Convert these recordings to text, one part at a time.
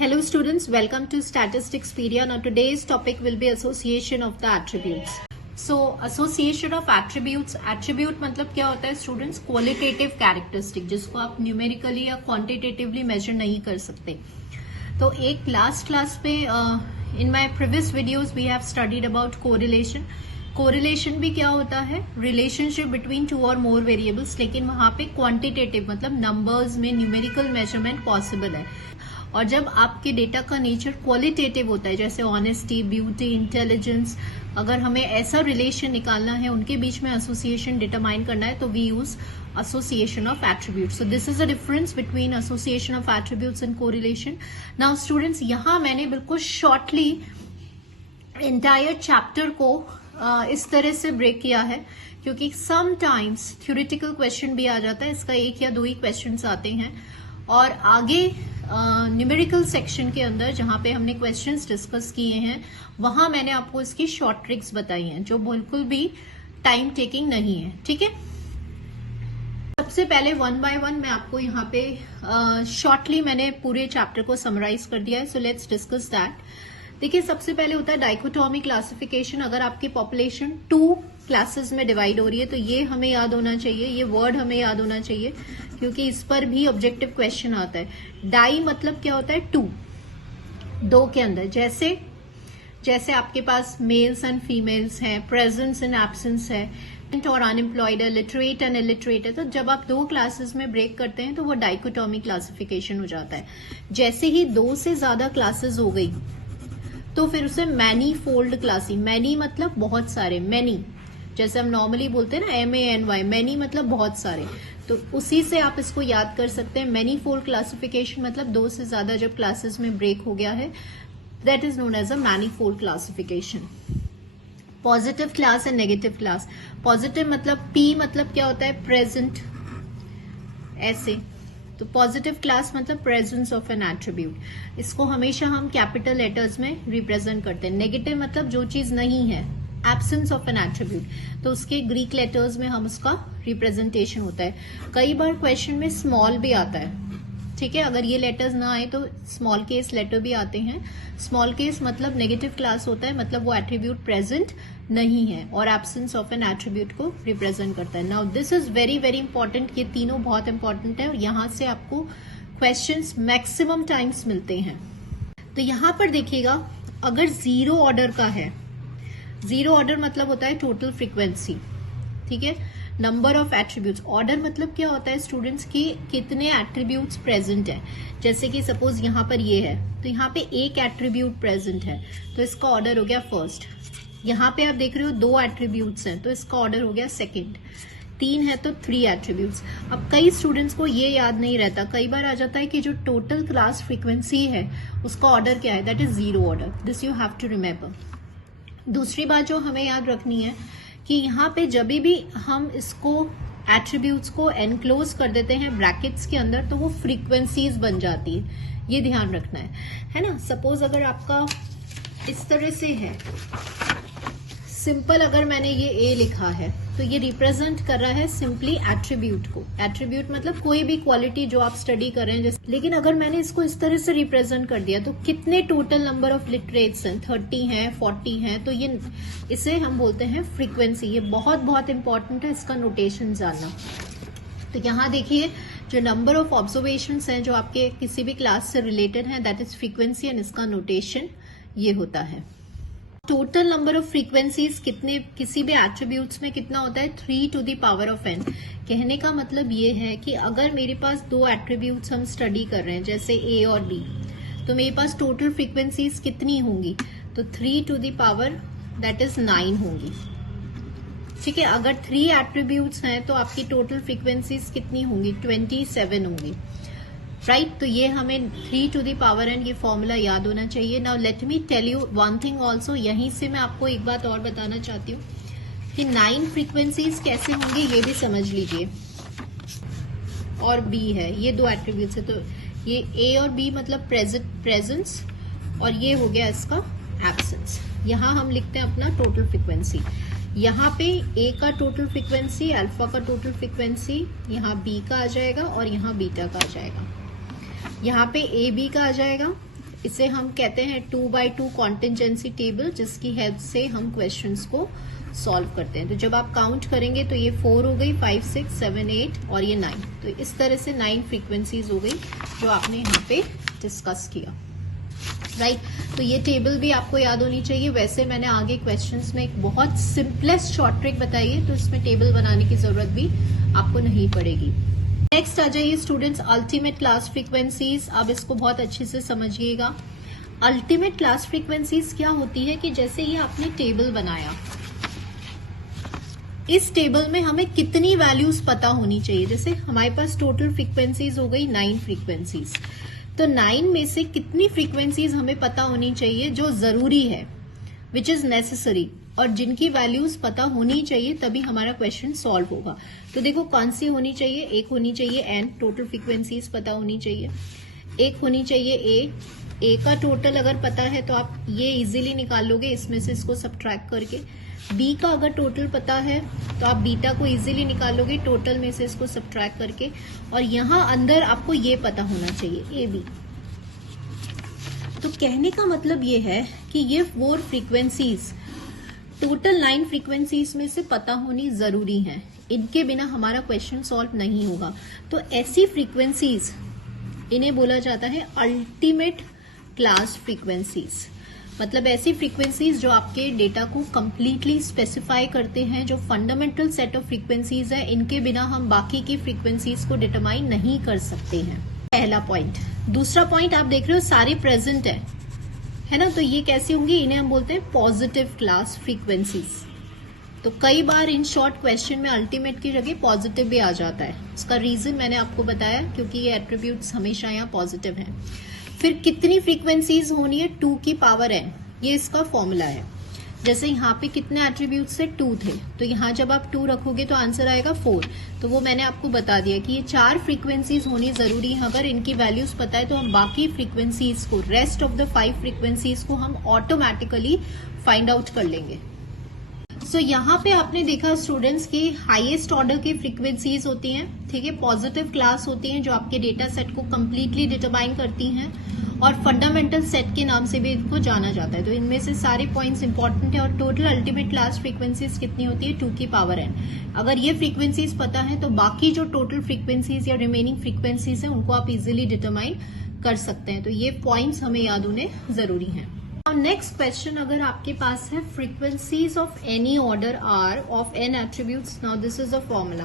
Hello students, welcome to Statisticpedia. Now today's topic will be association of the attributes. So association of attributes, attribute मतलब क्या होता है students? Qualitative characteristic, जिसको आप numerically या quantitatively measure नहीं कर सकते. तो एक last class पे in my previous videos we have studied about correlation. Correlation भी क्या होता है? रिलेशनशिप बिटवीन टू और मोर वेरिएबल्स, लेकिन वहां पे क्वांटिटेटिव मतलब नंबर्स में न्यूमेरिकल मेजरमेंट पॉसिबल है. और जब आपके डेटा का नेचर क्वालिटेटिव होता है, जैसे ऑनेस्टी, ब्यूटी, इंटेलिजेंस, अगर हमें ऐसा रिलेशन निकालना है, उनके बीच में एसोसिएशन डिटरमाइन करना है, तो we use association of attributes. So this is the difference between association of attributes and correlation. Now students, यहाँ मैंने बिल्कुल shortly entire chapter को इस तरह से ब्रेक किया है, क्योंकि समटाइम्स थ्योरेटिकल क्वेश्चन भी आ जाता है. इसका एक या दो ही क्वेश्चंस आते हैं, और आगे न्यूमेरिकल सेक्शन के अंदर जहां पे हमने क्वेश्चंस डिस्कस किए हैं, वहां मैंने आपको इसकी शॉर्ट ट्रिक्स बताई हैं, जो बिल्कुल भी टाइम टेकिंग नहीं है. ठीक है, सबसे पहले वन बाय वन मैं आपको यहाँ पे शॉर्टली मैंने पूरे चैप्टर को समराइज कर दिया है. So let's discuss that. देखिए, सबसे पहले होता है डाइकोटोमी क्लासिफिकेशन. अगर आपकी पॉपुलेशन 2 क्लासेस में डिवाइड हो रही है, तो ये हमें याद होना चाहिए, ये वर्ड हमें याद होना चाहिए, क्योंकि इस पर भी ऑब्जेक्टिव क्वेश्चन आता है. डाई मतलब क्या होता है? 2 के अंदर. जैसे आपके पास मेल्स एंड फीमेल्स हैं, प्रेजेंस एंड एब्सेंस है, और अनएम्प्लॉयड है, लिटरेट एंड इलिटरेट है. तो जब आप 2 क्लासेस में ब्रेक करते हैं, तो वो डाइकोटोमी क्लासिफिकेशन हो जाता है. जैसे ही 2 से ज्यादा क्लासेस हो गई, तो फिर उसे मैनी फोल्ड क्लासी. मैनी मतलब बहुत सारे, मैनी जैसे हम नॉर्मली बोलते हैं ना, MANY, मैनी मतलब बहुत सारे. तो उसी से आप इसको याद कर सकते हैं. मैनी फोल्ड क्लासिफिकेशन मतलब 2 से ज्यादा जब क्लासेस में ब्रेक हो गया है, that is known as a many fold classification. Positive class and negative class. Positive मतलब P मतलब क्या होता है? प्रेजेंट, ऐसे. तो पॉजिटिव क्लास मतलब प्रेजेंस ऑफ एन एट्रीब्यूट. इसको हमेशा हम कैपिटल लेटर्स में रिप्रेजेंट करते हैं. नेगेटिव मतलब जो चीज नहीं है, एब्सेंस ऑफ एन एट्रीब्यूट, तो उसके ग्रीक लेटर्स में हम उसका रिप्रेजेंटेशन होता है. कई बार क्वेश्चन में स्मॉल भी आता है. ठीक है, अगर ये लेटर्स ना आए तो स्मॉल केस लेटर भी आते हैं. स्मॉल केस मतलब नेगेटिव क्लास होता है, मतलब वो एट्रीब्यूट प्रेजेंट नहीं है और एब्सेंस ऑफ एन एट्रीब्यूट को रिप्रेजेंट करता है. Now this is very very important. ये तीनों बहुत इंपॉर्टेंट है, और यहां से आपको क्वेश्चंस मैक्सिमम टाइम्स मिलते हैं. तो यहां पर देखिएगा, अगर 0 ऑर्डर का है, 0 ऑर्डर मतलब होता है टोटल फ्रीक्वेंसी. ठीक है, नंबर ऑफ एट्रीब्यूट्स. ऑर्डर मतलब क्या होता है स्टूडेंट्स, की कितने एट्रीब्यूट्स प्रेजेंट है. जैसे कि सपोज यहाँ पर ये है, तो यहाँ पे एक एट्रीब्यूट प्रेजेंट है, तो इसका ऑर्डर हो गया फर्स्ट. यहाँ पे आप देख रहे हो 2 एट्रीब्यूट्स हैं, तो इसका ऑर्डर हो गया सेकंड. 3 है तो 3 एट्रीब्यूट्स. अब कई स्टूडेंट्स को ये याद नहीं रहता, कई बार आ जाता है कि जो टोटल क्लास फ्रीक्वेंसी है उसका ऑर्डर क्या है, that is 0 order. This you have to remember. दूसरी बात जो हमें याद रखनी है कि यहाँ पे जब भी हम इसको एट्रीब्यूट्स को एनक्लोज कर देते हैं ब्रैकेट्स के अंदर, तो वो फ्रीक्वेंसीज बन जाती है. ये ध्यान रखना है ना. सपोज अगर आपका इस तरह से है, सिंपल अगर मैंने ये A लिखा है, तो ये रिप्रेजेंट कर रहा है सिंपली एट्रीब्यूट को. एट्रीब्यूट मतलब कोई भी क्वालिटी जो आप स्टडी कर रहे हैं. लेकिन अगर मैंने इसको इस तरह से रिप्रेजेंट कर दिया, तो कितने टोटल नंबर ऑफ लिटरेट्स हैं? 30 हैं, 40 हैं. तो ये इसे हम बोलते हैं फ्रीक्वेंसी. ये बहुत बहुत इंपॉर्टेंट है, इसका नोटेशन जानना. तो यहाँ देखिए, जो नंबर ऑफ ऑब्जर्वेशंस हैं जो आपके किसी भी क्लास से रिलेटेड हैं, दैट इज फ्रीक्वेंसी, एंड इसका नोटेशन ये होता है. टोटल नंबर ऑफ फ्रीक्वेंसीज कितने किसी भी एट्रीब्यूट्स में कितना होता है? 3 to the power of n. कहने का मतलब ये है कि अगर मेरे पास 2 एट्रीब्यूट्स हम स्टडी कर रहे हैं, जैसे A और B, तो मेरे पास टोटल फ्रीक्वेंसीज कितनी होंगी? तो 3 to the power that is 9 होंगी. ठीक है, अगर 3 एट्रीब्यूट्स हैं तो आपकी टोटल फ्रीक्वेंसीज कितनी होंगी? 27 होंगी. राइट. तो ये हमें 3 to the power n ये फॉर्मूला याद होना चाहिए. Now let me tell you one thing also. यहीं से मैं आपको एक बात और बताना चाहती हूँ कि 9 फ्रीक्वेंसीज कैसे होंगी, ये भी समझ लीजिए. और B है, ये 2 एट्रीब्यूट्स है, तो ये A और B मतलब प्रेजेंस, और ये हो गया इसका एब्सेंस. यहाँ हम लिखते हैं अपना टोटल फ्रीक्वेंसी. यहाँ पे A का टोटल फ्रीक्वेंसी, अल्फा का टोटल फ्रीक्वेंसी, यहाँ B का आ जाएगा, और यहाँ बीटा का आ जाएगा. यहाँ पे AB का आ जाएगा, इसे हम कहते हैं 2x2 कॉन्टिजेंसी टेबल, जिसकी हेल्प से हम क्वेश्चंस को सॉल्व करते हैं। तो जब आप काउंट करेंगे तो ये 4 हो गई, 5, 6, 7, 8 और ये 9। तो इस तरह से 9 फ्रीक्वेंसीज हो गई जो आपने यहाँ पे डिस्कस किया, राइट। तो ये टेबल भी आपको याद होनी चाहिए। वैसे मैंने आगे क्वेश्चंस में एक बहुत सिंपलेस्ट शॉर्ट ट्रिक बताई है, तो इसमें टेबल बनाने की जरूरत भी आपको नहीं पड़ेगी। नेक्स्ट आ जाइए स्टूडेंट्स, अल्टीमेट क्लास फ्रीक्वेंसीज। अब इसको बहुत अच्छे से समझिएगा। अल्टीमेट क्लास फ्रीक्वेंसीज क्या होती है कि जैसे ये आपने टेबल बनाया, इस टेबल में हमें कितनी वैल्यूज पता होनी चाहिए। जैसे हमारे पास टोटल फ्रीक्वेंसीज हो गई 9 फ्रीक्वेंसीज, तो 9 में से कितनी फ्रीक्वेंसीज हमें पता होनी चाहिए जो जरूरी है, विच इज नेसेसरी, और जिनकी वैल्यूज पता होनी चाहिए, तभी हमारा क्वेश्चन सॉल्व होगा। तो देखो कौन सी होनी चाहिए, एक होनी चाहिए एन, टोटल फ्रीक्वेंसीज पता होनी चाहिए। एक होनी चाहिए ए का टोटल अगर पता है तो आप ये इजीली निकाल लोगे इसमें से इसको सब्ट्रैक्ट करके। बी का अगर टोटल पता है तो आप बीटा को इजीली निकाल लोगे टोटल में से इसको सब्ट्रैक्ट करके। और यहां अंदर आपको ये पता होना चाहिए ए बी। तो कहने का मतलब ये है कि ये 4 फ्रीक्वेंसीज टोटल 9 फ्रीक्वेंसीज में से पता होनी जरूरी है। इनके बिना हमारा क्वेश्चन सॉल्व नहीं होगा। तो ऐसी फ्रीक्वेंसीज, इन्हें बोला जाता है अल्टीमेट क्लास फ्रीक्वेंसीज। मतलब ऐसी फ्रीक्वेंसीज जो आपके डेटा को कंप्लीटली स्पेसिफाई करते हैं, जो फंडामेंटल सेट ऑफ फ्रीक्वेंसीज है, इनके बिना हम बाकी की फ्रीक्वेंसीज को डिटरमाइन नहीं कर सकते हैं। पहला पॉइंट। दूसरा पॉइंट आप देख रहे हो सारे प्रेजेंट है ना, तो ये कैसी होंगी, इन्हें हम बोलते हैं पॉजिटिव क्लास फ्रीक्वेंसीज। तो कई बार इन शॉर्ट क्वेश्चन में अल्टीमेट की जगह पॉजिटिव भी आ जाता है। उसका रीजन मैंने आपको बताया, क्योंकि ये एट्रीब्यूट्स हमेशा यहाँ पॉजिटिव हैं। फिर कितनी फ्रीक्वेंसीज होनी है, 2 की पावर n, ये इसका फॉर्मूला है। जैसे यहाँ पे कितने एट्रीब्यूट्स थे, 2 थे, तो यहाँ जब आप 2 रखोगे तो आंसर आएगा 4। तो वो मैंने आपको बता दिया कि ये 4 फ्रीक्वेंसीज होनी जरूरी है। अगर इनकी वैल्यूज पता है तो हम बाकी फ्रीक्वेंसीज को, रेस्ट ऑफ द 5 फ्रीक्वेंसीज को हम ऑटोमेटिकली फाइंड आउट कर लेंगे। सो यहाँ पे आपने देखा स्टूडेंट्स की हाईएस्ट ऑर्डर की फ्रीक्वेंसीज होती हैं, ठीक है, पॉजिटिव क्लास होती हैं जो आपके डेटा सेट को कंप्लीटली डिटरमाइन करती हैं, और फंडामेंटल सेट के नाम से भी इनको जाना जाता है। तो इनमें से सारे पॉइंट्स इंपॉर्टेंट है। और टोटल अल्टीमेट क्लास फ्रीक्वेंसीज कितनी होती है, 2 की पावर n। अगर ये फ्रीक्वेंसीज पता है तो बाकी जो टोटल फ्रीक्वेंसीज या रिमेनिंग फ्रीक्वेंसीज है उनको आप इजिली डिटरमाइन कर सकते हैं। तो ये पॉइंट्स हमें याद होने जरूरी है। नेक्स्ट क्वेश्चन, अगर आपके पास है frequencies of any order r of n attributes, now this is a formula.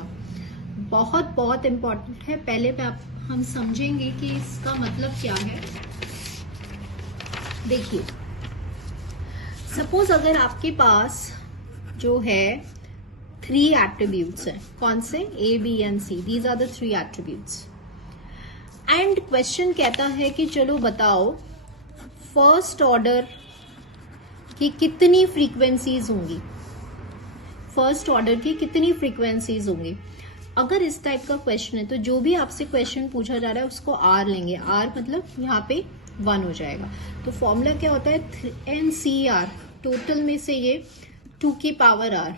बहुत बहुत इंपॉर्टेंट है। पहले पे हम समझेंगे कि इसका मतलब क्या है। देखिए, सपोज अगर आपके पास जो है 3 एट्रीब्यूट्स हैं, कौन से, A, B and C, these are the 3 attributes. And question कहता है कि चलो बताओ फर्स्ट ऑर्डर की कितनी फ्रीक्वेंसीज होंगी, फर्स्ट ऑर्डर की कितनी फ्रीक्वेंसीज होंगी। अगर इस टाइप का क्वेश्चन है तो जो भी आपसे क्वेश्चन पूछा जा रहा है उसको आर लेंगे। आर मतलब यहाँ पे 1 हो जाएगा। तो फॉर्मूला क्या होता है, NCR, टोटल में से ये 2 की पावर r,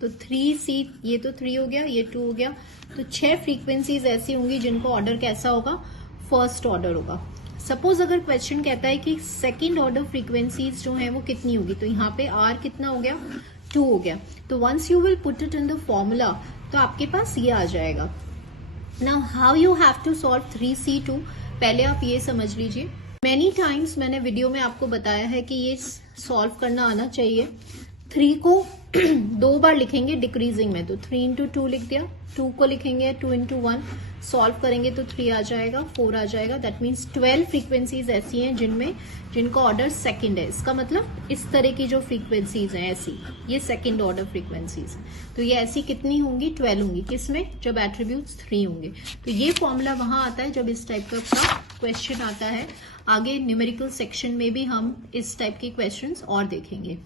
तो 3C, ये तो 3 हो गया, ये 2 हो गया। तो 6 फ्रीक्वेंसीज ऐसी होंगी जिनको ऑर्डर कैसा होगा, फर्स्ट ऑर्डर होगा। सपोज अगर क्वेश्चन कहता है कि सेकंड ऑर्डर फ्रीक्वेंसीज जो है वो कितनी होगी, तो यहाँ पे r कितना हो गया, 2 हो गया। तो once you will put it in the formula तो आपके पास ये आ जाएगा। Now how you have to solve 3C2, पहले आप ये समझ लीजिए। मेनी टाइम्स मैंने वीडियो में आपको बताया है कि ये सॉल्व करना आना चाहिए। 3 को 2 बार लिखेंगे डिक्रीजिंग में, तो 3 into 2 लिख दिया। 2 को लिखेंगे 2 into 1, सॉल्व करेंगे तो 3 आ जाएगा, 4 आ जाएगा। दैट मीन्स 12 फ्रीक्वेंसीज ऐसी हैं जिनको ऑर्डर सेकंड है। इसका मतलब इस तरह की जो फ्रीक्वेंसीज हैं ऐसी, ये सेकंड ऑर्डर फ्रीक्वेंसीज। तो ये ऐसी कितनी होंगी, 12 होंगी। किसमें, जब एट्रीब्यूट्स 3 होंगे। तो ये फॉर्मूला वहां आता है जब इस टाइप का क्वेश्चन आता है। आगे न्यूमेरिकल सेक्शन में भी हम इस टाइप के क्वेश्चंस और देखेंगे।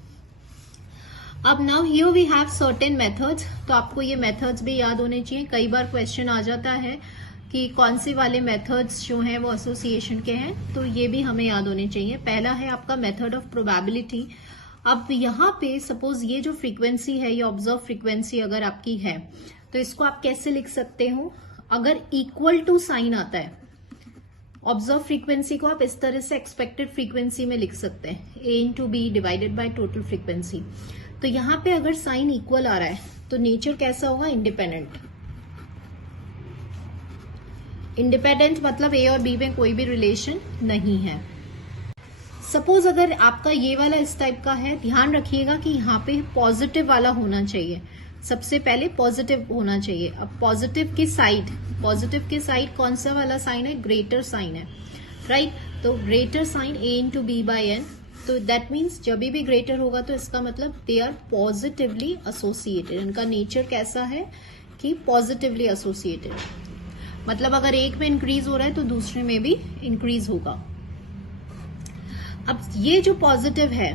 अब now here we have certain methods, तो आपको ये मेथड्स भी याद होने चाहिए। कई बार क्वेश्चन आ जाता है कि कौन से वाले मेथड्स जो हैं वो एसोसिएशन के हैं, तो ये भी हमें याद होने चाहिए। पहला है आपका मेथड ऑफ प्रोबेबिलिटी। अब यहाँ पे सपोज ये जो फ्रीक्वेंसी है, ये ऑब्जर्व फ्रीक्वेंसी अगर आपकी है, तो इसको आप कैसे लिख सकते हो, अगर इक्वल टू साइन आता है ऑब्जर्व फ्रीक्वेंसी को आप इस तरह से एक्सपेक्टेड फ्रीक्वेंसी में लिख सकते हैं, A into B divided by total frequency. तो यहां पे अगर साइन इक्वल आ रहा है तो नेचर कैसा होगा, इंडिपेंडेंट। इंडिपेंडेंट मतलब ए और बी में कोई भी रिलेशन नहीं है। सपोज अगर आपका ये वाला इस टाइप का है, ध्यान रखिएगा कि यहाँ पे पॉजिटिव वाला होना चाहिए, सबसे पहले पॉजिटिव होना चाहिए। अब पॉजिटिव की साइड कौन सा वाला साइन है, ग्रेटर साइन है, राइट। तो greater sign A into B by n, तो दैट मीन्स जब भी ग्रेटर होगा तो इसका मतलब दे आर पॉजिटिवली एसोसिएटेड। इनका नेचर कैसा है कि पॉजिटिवली एसोसिएटेड, मतलब अगर एक में इंक्रीज हो रहा है तो दूसरे में भी इंक्रीज होगा। अब ये जो पॉजिटिव है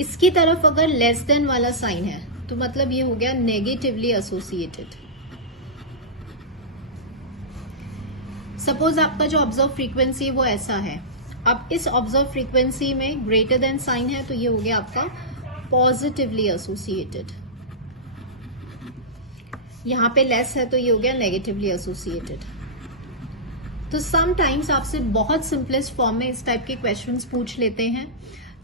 इसकी तरफ अगर लेस देन वाला साइन है तो मतलब ये हो गया नेगेटिवली एसोसिएटेड। सपोज आपका जो ऑब्जर्व फ्रीक्वेंसी है वो ऐसा है, अब इस ऑब्जर्व फ्रीक्वेंसी में ग्रेटर देन साइन है तो ये हो गया आपका पॉजिटिवली एसोसिएटेड। यहां पे लेस है तो ये हो गया नेगेटिवली एसोसिएटेड। तो समटाइम्स आपसे बहुत सिंपलेस्ट फॉर्म में इस टाइप के क्वेश्चंस पूछ लेते हैं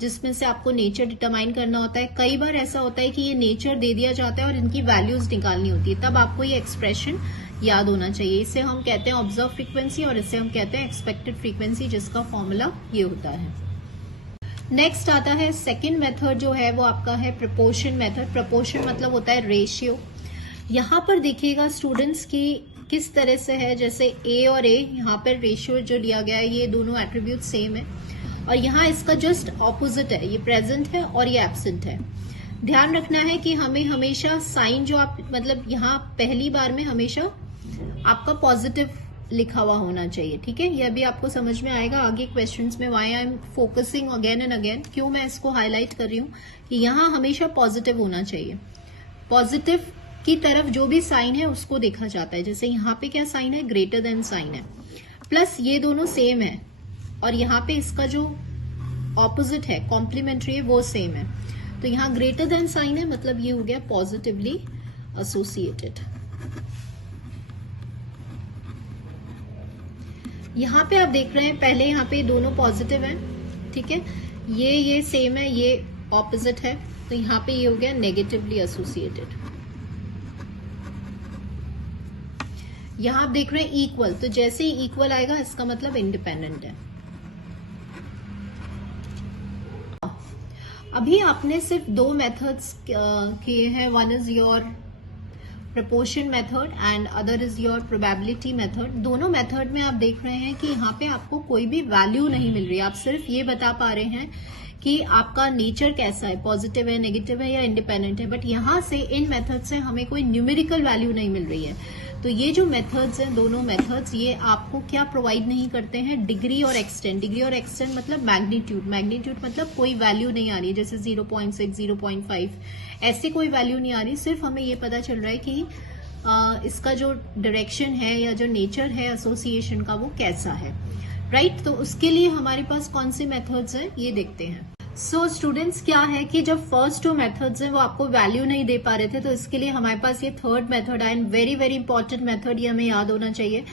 जिसमें से आपको नेचर डिटरमाइन करना होता है। कई बार ऐसा होता है कि ये नेचर दे दिया जाता है और इनकी वैल्यूज निकालनी होती है, तब आपको ये एक्सप्रेशन याद होना चाहिए। इसे हम कहते हैं ऑब्जर्व फ्रीक्वेंसी और इसे हम कहते हैं एक्सपेक्टेड फ्रीक्वेंसी, जिसका फॉर्मूला ये होता है। नेक्स्ट आता है सेकेंड मेथड जो है वो आपका है प्रपोर्शन मेथड। प्रपोर्शन मतलब होता है रेशियो। यहाँ पर देखिएगा स्टूडेंट्स की किस तरह से है, जैसे A और A यहाँ पर रेशियो जो लिया गया है, ये दोनों एट्रीब्यूट सेम है और यहाँ इसका जस्ट ऑपोजिट है, ये प्रेजेंट है और ये एब्सेंट है। ध्यान रखना है कि हमें हमेशा साइन जो आप मतलब यहाँ पहली बार में हमेशा आपका पॉजिटिव लिखा हुआ होना चाहिए, ठीक है। यह भी आपको समझ में आएगा आगे क्वेश्चंस में, why I am focusing again and again, क्यों मैं इसको हाईलाइट कर रही हूँ कि यहाँ हमेशा पॉजिटिव होना चाहिए। पॉजिटिव की तरफ जो भी साइन है उसको देखा जाता है। जैसे यहाँ पे क्या साइन है, ग्रेटर देन साइन है, प्लस ये दोनों सेम है और यहाँ पे इसका जो ऑपोजिट है कॉम्प्लीमेंट्री है वो सेम है, तो यहाँ ग्रेटर देन साइन है मतलब ये हो गया पॉजिटिवली एसोसिएटेड। यहाँ पे आप देख रहे हैं पहले यहाँ पे दोनों पॉजिटिव हैं, ठीक है, ये सेम है, ये ऑपोजिट है, तो यहाँ पे ये हो गया नेगेटिवली एसोसिएटेड। यहां आप देख रहे हैं इक्वल, तो जैसे ही इक्वल आएगा इसका मतलब इंडिपेंडेंट है। अभी आपने सिर्फ दो मेथड्स किए हैं, one is your proportion method and other is your probability method. दोनों मेथड में आप देख रहे हैं कि यहाँ पे आपको कोई भी वैल्यू नहीं मिल रही है, आप सिर्फ ये बता पा रहे हैं कि आपका नेचर कैसा है, पॉजिटिव है, नेगेटिव है या इंडिपेंडेंट है, बट यहाँ से इन मेथड से हमें कोई न्यूमेरिकल वैल्यू नहीं मिल रही है। तो ये जो मेथड्स हैं, दोनों मेथड्स, ये आपको क्या प्रोवाइड नहीं करते हैं, डिग्री और एक्सटेंट। डिग्री और एक्सटेंट मतलब मैग्नीट्यूड, मैग्नीट्यूड मतलब कोई वैल्यू नहीं आ रही है, जैसे 0.6, 0.5 ऐसे कोई वैल्यू नहीं आ रही, सिर्फ हमें ये पता चल रहा है कि इसका जो डायरेक्शन है या जो नेचर है एसोसिएशन का वो कैसा है, राइट। तो उसके लिए हमारे पास कौन से मेथड्स हैं ये देखते हैं। सो स्टूडेंट्स क्या है कि जब फर्स्ट टू मेथड्स हैं वो आपको वैल्यू नहीं दे पा रहे थे, तो इसके लिए हमारे पास ये थर्ड मेथड है and very very important method, ये हमें याद होना चाहिए,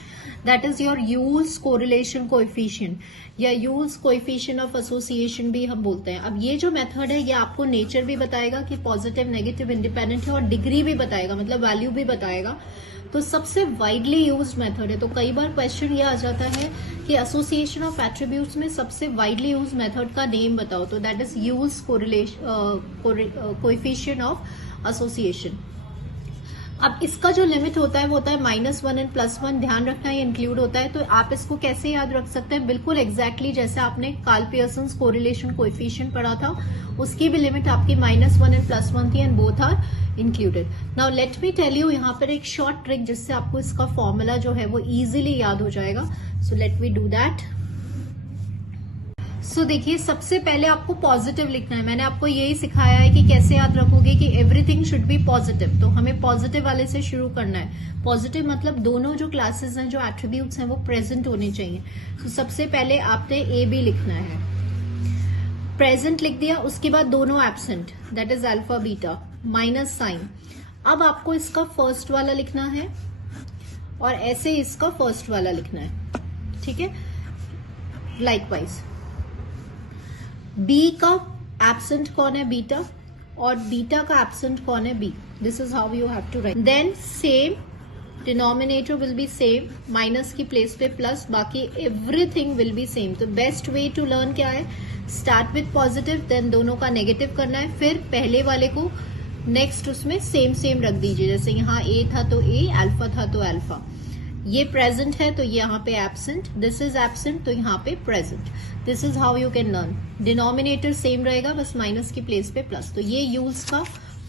that is your use correlation coefficient या यूज कोएफिशिएंट ऑफ एसोसिएशन भी हम बोलते हैं। अब ये जो मेथड है ये आपको नेचर भी बताएगा कि पॉजिटिव, नेगेटिव, इंडिपेंडेंट है और डिग्री भी बताएगा, मतलब वैल्यू भी बताएगा। तो सबसे वाइडली यूज्ड मेथड है। तो कई बार क्वेश्चन ये आ जाता है कि एसोसिएशन ऑफ एट्रीब्यूट्स में सबसे वाइडली यूज्ड मेथड का नेम बताओ, तो that is use coefficient of association. अब इसका जो लिमिट होता है वो होता है -1 एंड +1, ध्यान रखना ये इंक्लूड होता है। तो आप इसको कैसे याद रख सकते हैं, बिल्कुल एग्जैक्टली जैसे आपने कार्ल पियर्सन्स कोरिलेशन कोएफिशिएंट पढ़ा था, उसकी भी लिमिट आपकी -1 एंड +1 थी and both are included. Now let me tell you यहाँ पर एक शॉर्ट ट्रिक जिससे आपको इसका फॉर्मूला जो है वो इजीली याद हो जाएगा। So let me do that. So देखिए, सबसे पहले आपको पॉजिटिव लिखना है। मैंने आपको यही सिखाया है कि कैसे याद रखोगे कि एवरीथिंग शुड बी पॉजिटिव, तो हमें पॉजिटिव वाले से शुरू करना है। पॉजिटिव मतलब दोनों जो क्लासेस हैं, जो एट्रीब्यूट्स हैं वो प्रेजेंट होने चाहिए। तो सबसे पहले आपने ए बी लिखना है, प्रेजेंट लिख दिया, उसके बाद दोनों absent, that is alpha beta, minus sign. अब आपको इसका फर्स्ट वाला लिखना है और ऐसे इसका फर्स्ट वाला लिखना है। ठीक है। लाइकवाइज बी का एब्सेंट कौन है, बीटा, और बीटा का एब्सेंट कौन है, B. This is how you have to write. Then same denominator will be same, minus की प्लेस पे प्लस, बाकी एवरीथिंग विल बी सेम। तो बेस्ट वे टू लर्न क्या है, स्टार्ट विथ पॉजिटिव, देन दोनों का नेगेटिव करना है, फिर पहले वाले को नेक्स्ट उसमें सेम सेम रख दीजिए। जैसे यहाँ ए था तो ए, अल्फा था तो अल्फा, ये प्रेजेंट है तो यहाँ पे एब्सेंट, दिस इज एब्सेंट तो यहाँ पे present. This is how you can learn. Denominator same रहेगा, बस माइनस की प्लेस पे प्लस। तो ये यूल्स का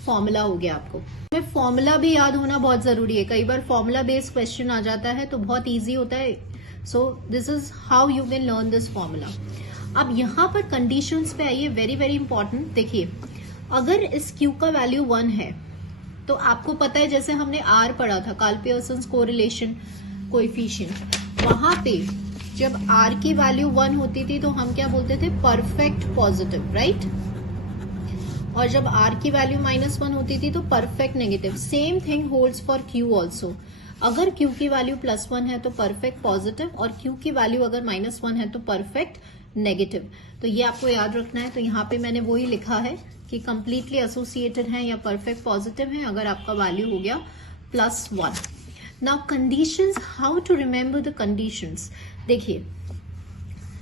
फॉर्मूला हो गया आपको। में फॉर्मूला भी याद होना बहुत जरूरी है, कई बार फॉर्मूला बेस्ड क्वेश्चन आ जाता है तो बहुत इजी होता है। सो this is how you can learn this formula. अब यहाँ पर कंडीशंस पे आइए, वेरी वेरी इंपॉर्टेंट। देखिए अगर इस Q का वैल्यू 1 है तो आपको पता है, जैसे हमने R पढ़ा था, कार्ल पियर्सन्स कोरिलेशन कोएफिशिएंट, वहां पे जब R की वैल्यू 1 होती थी तो हम क्या बोलते थे, परफेक्ट पॉजिटिव, राइट। और जब R की वैल्यू -1 होती थी तो perfect negative. Same thing holds for Q also. अगर Q की वैल्यू +1 है तो परफेक्ट पॉजिटिव, और Q की वैल्यू अगर -1 है तो परफेक्ट नेगेटिव। तो ये आपको याद रखना है। तो यहाँ पे मैंने वही लिखा है कि कंप्लीटली एसोसिएटेड है या परफेक्ट पॉजिटिव है अगर आपका वैल्यू हो गया +1। Now conditions, how to remember the conditions. देखिए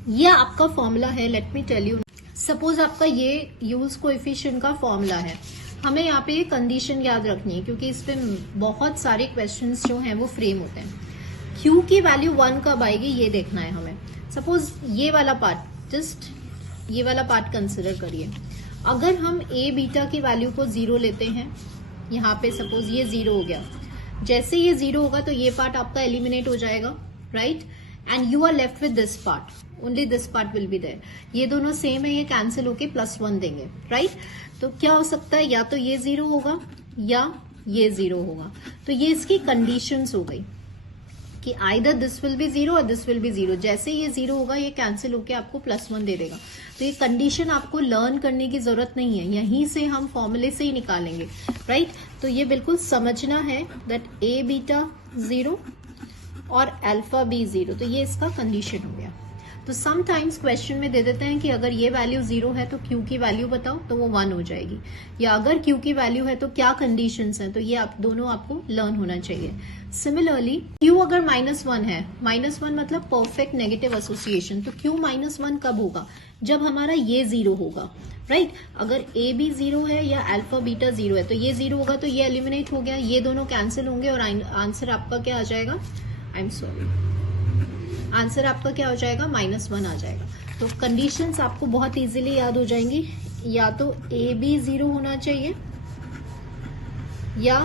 ये आपका फॉर्मूला है, let me tell you. Suppose आपका ये यूल्स कोएफिशिएंट का फॉर्मूला है, हमें यहाँ पे ये कंडीशन याद रखनी है क्योंकि इस पे बहुत सारे क्वेश्चंस जो हैं वो फ्रेम होते हैं। Q की वैल्यू 1 कब आएगी ये देखना है हमें। सपोज ये वाला पार्ट, जस्ट ये वाला पार्ट कंसिडर करिए। अगर हम ए बीटा की वैल्यू को 0 लेते हैं, यहाँ पे सपोज ये 0 हो गया, जैसे ये 0 होगा तो ये पार्ट आपका एलिमिनेट हो जाएगा, right, and you are left with this part, only this part will be there. ये दोनों सेम है, ये कैंसिल होके +1 देंगे, राइट। तो क्या हो सकता है, या तो ये 0 होगा या ये 0 होगा। तो ये इसकी कंडीशंस हो गई कि आइदर दिस विल बी 0 और दिस विल बी 0। जैसे ये 0 होगा ये कैंसिल होके आपको +1 दे देगा। तो ये कंडीशन आपको लर्न करने की जरूरत नहीं है, यहीं से हम फॉर्मूले से ही निकालेंगे, राइट। तो ये बिल्कुल समझना है दैट ए बीटा 0 और अल्फा बी 0। तो ये इसका कंडीशन हो गया। तो समटाइम्स क्वेश्चन में दे देते हैं कि अगर ये वैल्यू 0 है तो Q की वैल्यू बताओ, तो वो 1 हो जाएगी, या अगर Q की वैल्यू है तो क्या कंडीशंस हैं। तो ये आप दोनों आपको लर्न होना चाहिए। सिमिलरली Q अगर -1 है, -1 मतलब परफेक्ट नेगेटिव एसोसिएशन, तो Q -1 कब होगा, जब हमारा ये 0 होगा, राइट। अगर A भी 0 है या अल्फा बीटा 0 है तो ये 0 होगा, तो ये एलिमिनेट हो गया, ये दोनों कैंसिल होंगे और आंसर आपका क्या आ जाएगा, आई एम सॉरी, आंसर आपका क्या हो जाएगा, -1 आ जाएगा। तो कंडीशंस आपको बहुत इजीली याद हो जाएंगी, या तो ए बी 0 होना चाहिए या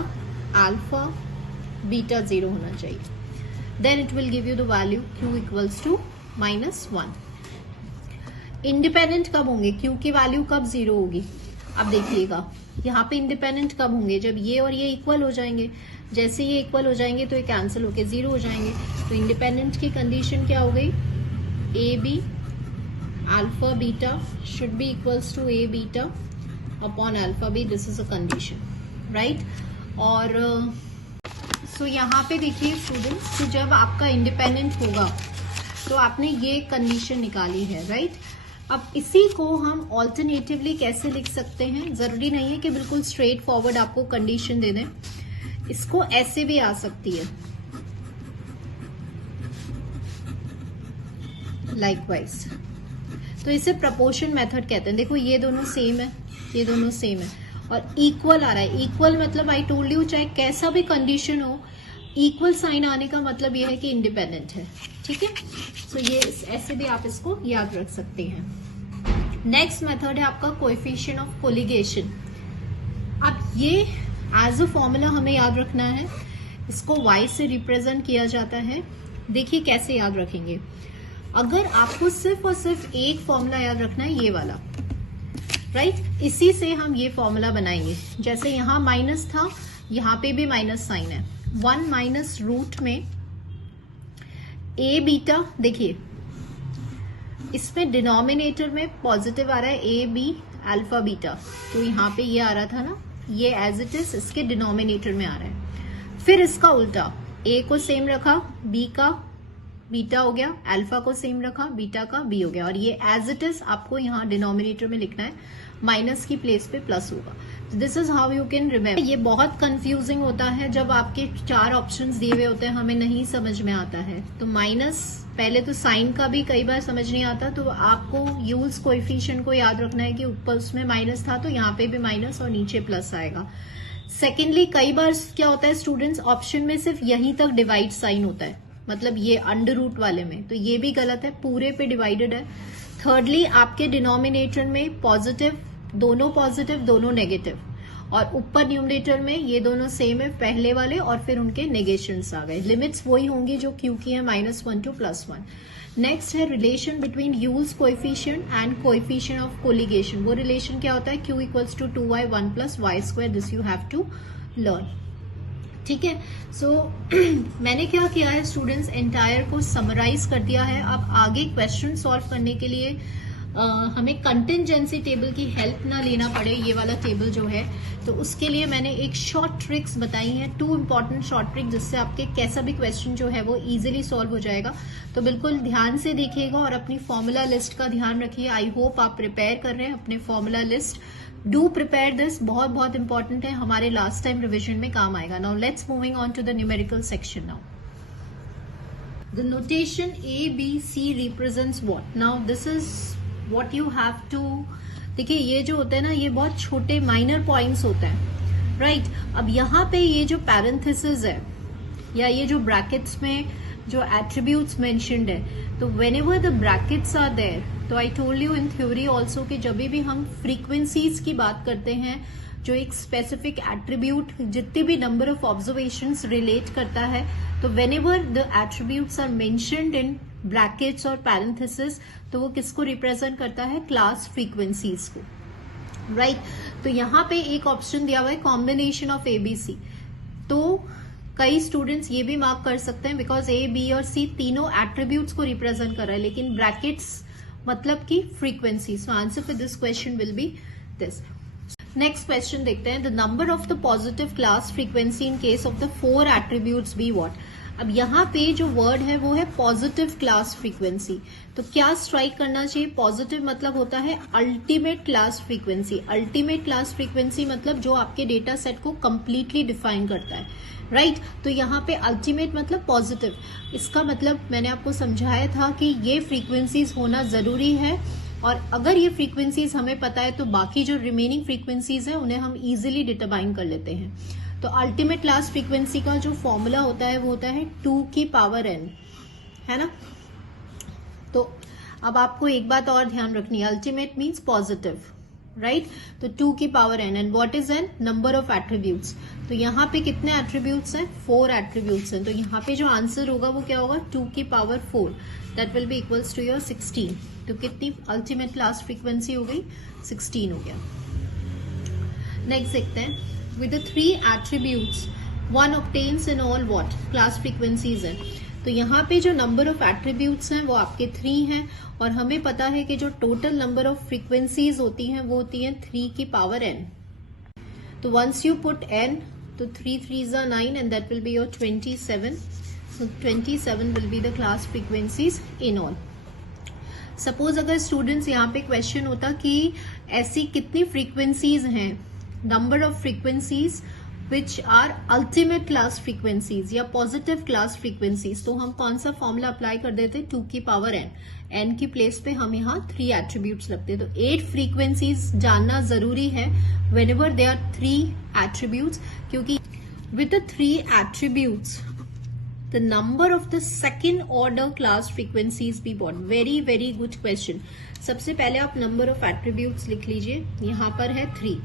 अल्फा बीटा 0 होना चाहिए, then it will give you the value Q equals to -1। Independent कब होंगे, Q की वैल्यू कब 0 होगी। अब देखिएगा यहाँ पे इंडिपेंडेंट कब होंगे, जब ये और ये इक्वल हो जाएंगे। जैसे ये इक्वल हो जाएंगे तो ये कैंसिल होके 0 हो जाएंगे। तो इंडिपेंडेंट की कंडीशन क्या हो गई, A B alpha beta should be equals to A beta upon alpha B, this is a condition, right. और सो यहाँ पे देखिए स्टूडेंट्स, तो जब आपका इंडिपेंडेंट होगा तो आपने ये कंडीशन निकाली है, राइट। अब इसी को हम ऑल्टरनेटिवली कैसे लिख सकते हैं, जरूरी नहीं है कि बिल्कुल स्ट्रेट फॉरवर्ड आपको कंडीशन दे दें, इसको ऐसे भी आ सकती है, लाइकवाइज। तो इसे प्रपोर्शन मेथड कहते हैं। देखो ये दोनों सेम है, ये दोनों सेम है और इक्वल आ रहा है। इक्वल मतलब आई टोल्ड यू, चाहे कैसा भी कंडीशन हो, इक्वल साइन आने का मतलब ये है कि इंडिपेंडेंट है, ठीक है। सो ये ऐसे भी आप इसको याद रख सकते हैं। नेक्स्ट मेथड है आपका कोएफिशिएंट ऑफ कोलिगेशन। अब ये एज अ फॉर्मूला हमें याद रखना है, इसको y से रिप्रेजेंट किया जाता है। देखिए कैसे याद रखेंगे, अगर आपको सिर्फ और सिर्फ एक फॉर्मूला याद रखना है, ये वाला, राइट। इसी से हम ये फॉर्मूला बनाएंगे। जैसे यहाँ माइनस था, यहाँ पे भी माइनस साइन है, 1 माइनस रूट में ए बीटा, देखिए इसमें डिनोमिनेटर में पॉजिटिव आ रहा है, ए बी अल्फा बीटा, तो यहाँ पे ये आ रहा था ना, ये एज इट इज इसके डिनोमिनेटर में आ रहा है। फिर इसका उल्टा, ए को सेम रखा, बी का बीटा हो गया, अल्फा को सेम रखा, बीटा का बी हो गया, और ये एज इट इज आपको यहाँ डिनोमिनेटर में लिखना है, माइनस की प्लेस पे प्लस होगा. This is how you can remember. ये बहुत कंफ्यूजिंग होता है जब आपके 4 ऑप्शंस दिए हुए होते हैं, हमें नहीं समझ में आता है. तो माइनस, पहले तो साइन का भी कई बार समझ नहीं आता, तो आपको यूल्स कोएफिशिएंट को याद रखना है कि ऊपर उसमें माइनस था तो यहाँ पे भी माइनस और नीचे प्लस आएगा. सेकेंडली, कई बार क्या होता है स्टूडेंट्स, ऑप्शन में सिर्फ यहीं तक डिवाइड साइन होता है, मतलब ये अंडर रूट वाले में, तो ये भी गलत है, पूरे पे डिवाइडेड है. थर्डली, आपके डिनोमिनेटर में पॉजिटिव, दोनों नेगेटिव, और ऊपर न्यूमरेटर में ये दोनों सेम है, पहले वाले और फिर उनके नेगेशंस आ गए. लिमिट्स वही होंगी जो क्यू की है, -1 to +1. नेक्स्ट है relation between Yule's coefficient and coefficient of colligation. वो रिलेशन क्या होता है, Q = 2y 1 + y². This you have to learn. ठीक है. सो मैंने क्या किया है स्टूडेंट्स, एंटायर को समराइज कर दिया है. अब आगे क्वेश्चन सॉल्व करने के लिए हमें कंटिंजेंसी टेबल की हेल्प ना लेना पड़े, ये वाला टेबल जो है, तो उसके लिए मैंने एक शॉर्ट ट्रिक्स बताई हैं, 2 इंपॉर्टेंट शॉर्ट ट्रिक, जिससे आपके कैसा भी क्वेश्चन जो है वो इजीली सॉल्व हो जाएगा. तो बिल्कुल ध्यान से देखिएगा और अपनी फॉर्मूला लिस्ट का ध्यान रखिए. आई होप आप प्रिपेयर कर रहे हैं अपने formula list. Do prepare this, बहुत बहुत इंपॉर्टेंट है, हमारे लास्ट टाइम रिविजन में काम आएगा. Now let's moving on to the numerical section. Now the notation ABC represents what. Now this is what you have to, देखिए ये जो होता है ना, ये बहुत छोटे माइनर पॉइंट्स होते हैं, राइट. अब यहाँ पे ये जो पैरेंथेसिस है या ये जो ब्रैकेट्स में जो एट्रीब्यूट्स मेंशन्ड है, तो whenever the brackets are there, तो I told you in theory also कि जब भी हम फ्रीक्वेंसीज की बात करते हैं, जो एक स्पेसिफिक एट्रीब्यूट जितनी भी नंबर ऑफ ऑब्जर्वेशंस रिलेट करता है, तो whenever the attributes are mentioned in brackets और पैरेंथेसिस, तो वो किसको रिप्रेजेंट करता है, क्लास फ्रीक्वेंसीज को, राइट. तो यहाँ पे एक ऑप्शन दिया हुआ है कॉम्बिनेशन ऑफ ABC. तो कई स्टूडेंट्स ये भी मार्क कर सकते हैं बिकॉज A, B और C तीनों एट्रीब्यूट्स को रिप्रेजेंट कर रहा है, लेकिन ब्रैकेट्स मतलब की frequency. So answer for this question will be this. Next question देखते हैं. The number of the positive class frequency in case of the 4 attributes be what. अब यहाँ पे जो वर्ड है वो है पॉजिटिव क्लास फ्रीक्वेंसी. तो क्या स्ट्राइक करना चाहिए, पॉजिटिव मतलब होता है ultimate class frequency. Ultimate class frequency मतलब जो आपके डेटा सेट को कंप्लीटली डिफाइन करता है, राइट. तो यहाँ पे अल्टीमेट मतलब पॉजिटिव. इसका मतलब मैंने आपको समझाया था कि ये फ्रीक्वेंसीज होना जरूरी है, और अगर ये फ्रीक्वेंसीज हमें पता है तो बाकी जो रिमेनिंग फ्रीक्वेंसीज हैं उन्हें हम इजीली डिटरमाइन कर लेते हैं. तो अल्टीमेट क्लास फ्रीक्वेंसी का जो फॉर्मूला होता है वो होता है 2n, है ना. तो अब आपको एक बात और ध्यान रखनी है, अल्टीमेट मीन्स पॉजिटिव, राइट. तो 2n, and what is an, number of attributes. तो यहाँ पे कितने एट्रीब्यूट्स हैं, 4 एट्रीब्यूट्स हैं. तो यहाँ पे जो आंसर होगा वो क्या होगा, 2 that will be equals to your 16. तो कितनी अल्टीमेट क्लास फ्रीक्वेंसी हो गई, 16 हो गया. नेक्स्ट देखते हैं. With the 3 attributes, one obtains in all what class frequencies है. तो यहाँ पे जो नंबर ऑफ एट्रीब्यूट्स हैं वो आपके 3 हैं, और हमें पता है कि जो टोटल नंबर ऑफ फ्रीक्वेंसीज होती हैं वो होती हैं 3n. तो वंस यू पुट n, तो 3 3s are 9 and that will be your 27. So 27 will be the class frequencies in all. Suppose अगर स्टूडेंट्स यहाँ पे क्वेश्चन होता कि ऐसी कितनी फ्रीक्वेंसीज हैं, number of frequencies which are ultimate class frequencies या पॉजिटिव क्लास फ्रीक्वेंसीज, तो हम कौन सा फॉर्मूला अप्लाई कर देते, 2n. n की प्लेस पे हम यहाँ 3 एट्रीब्यूट्स रखते. तो 8 फ्रीक्वेंसीज जानना जरूरी है व्हेनेवर दे आर 3 एट्रीब्यूट्स, क्योंकि with the 3 attributes the number of the second order class frequencies be what. very very good question. सबसे पहले आप number of attributes लिख लीजिए, यहाँ पर है 3,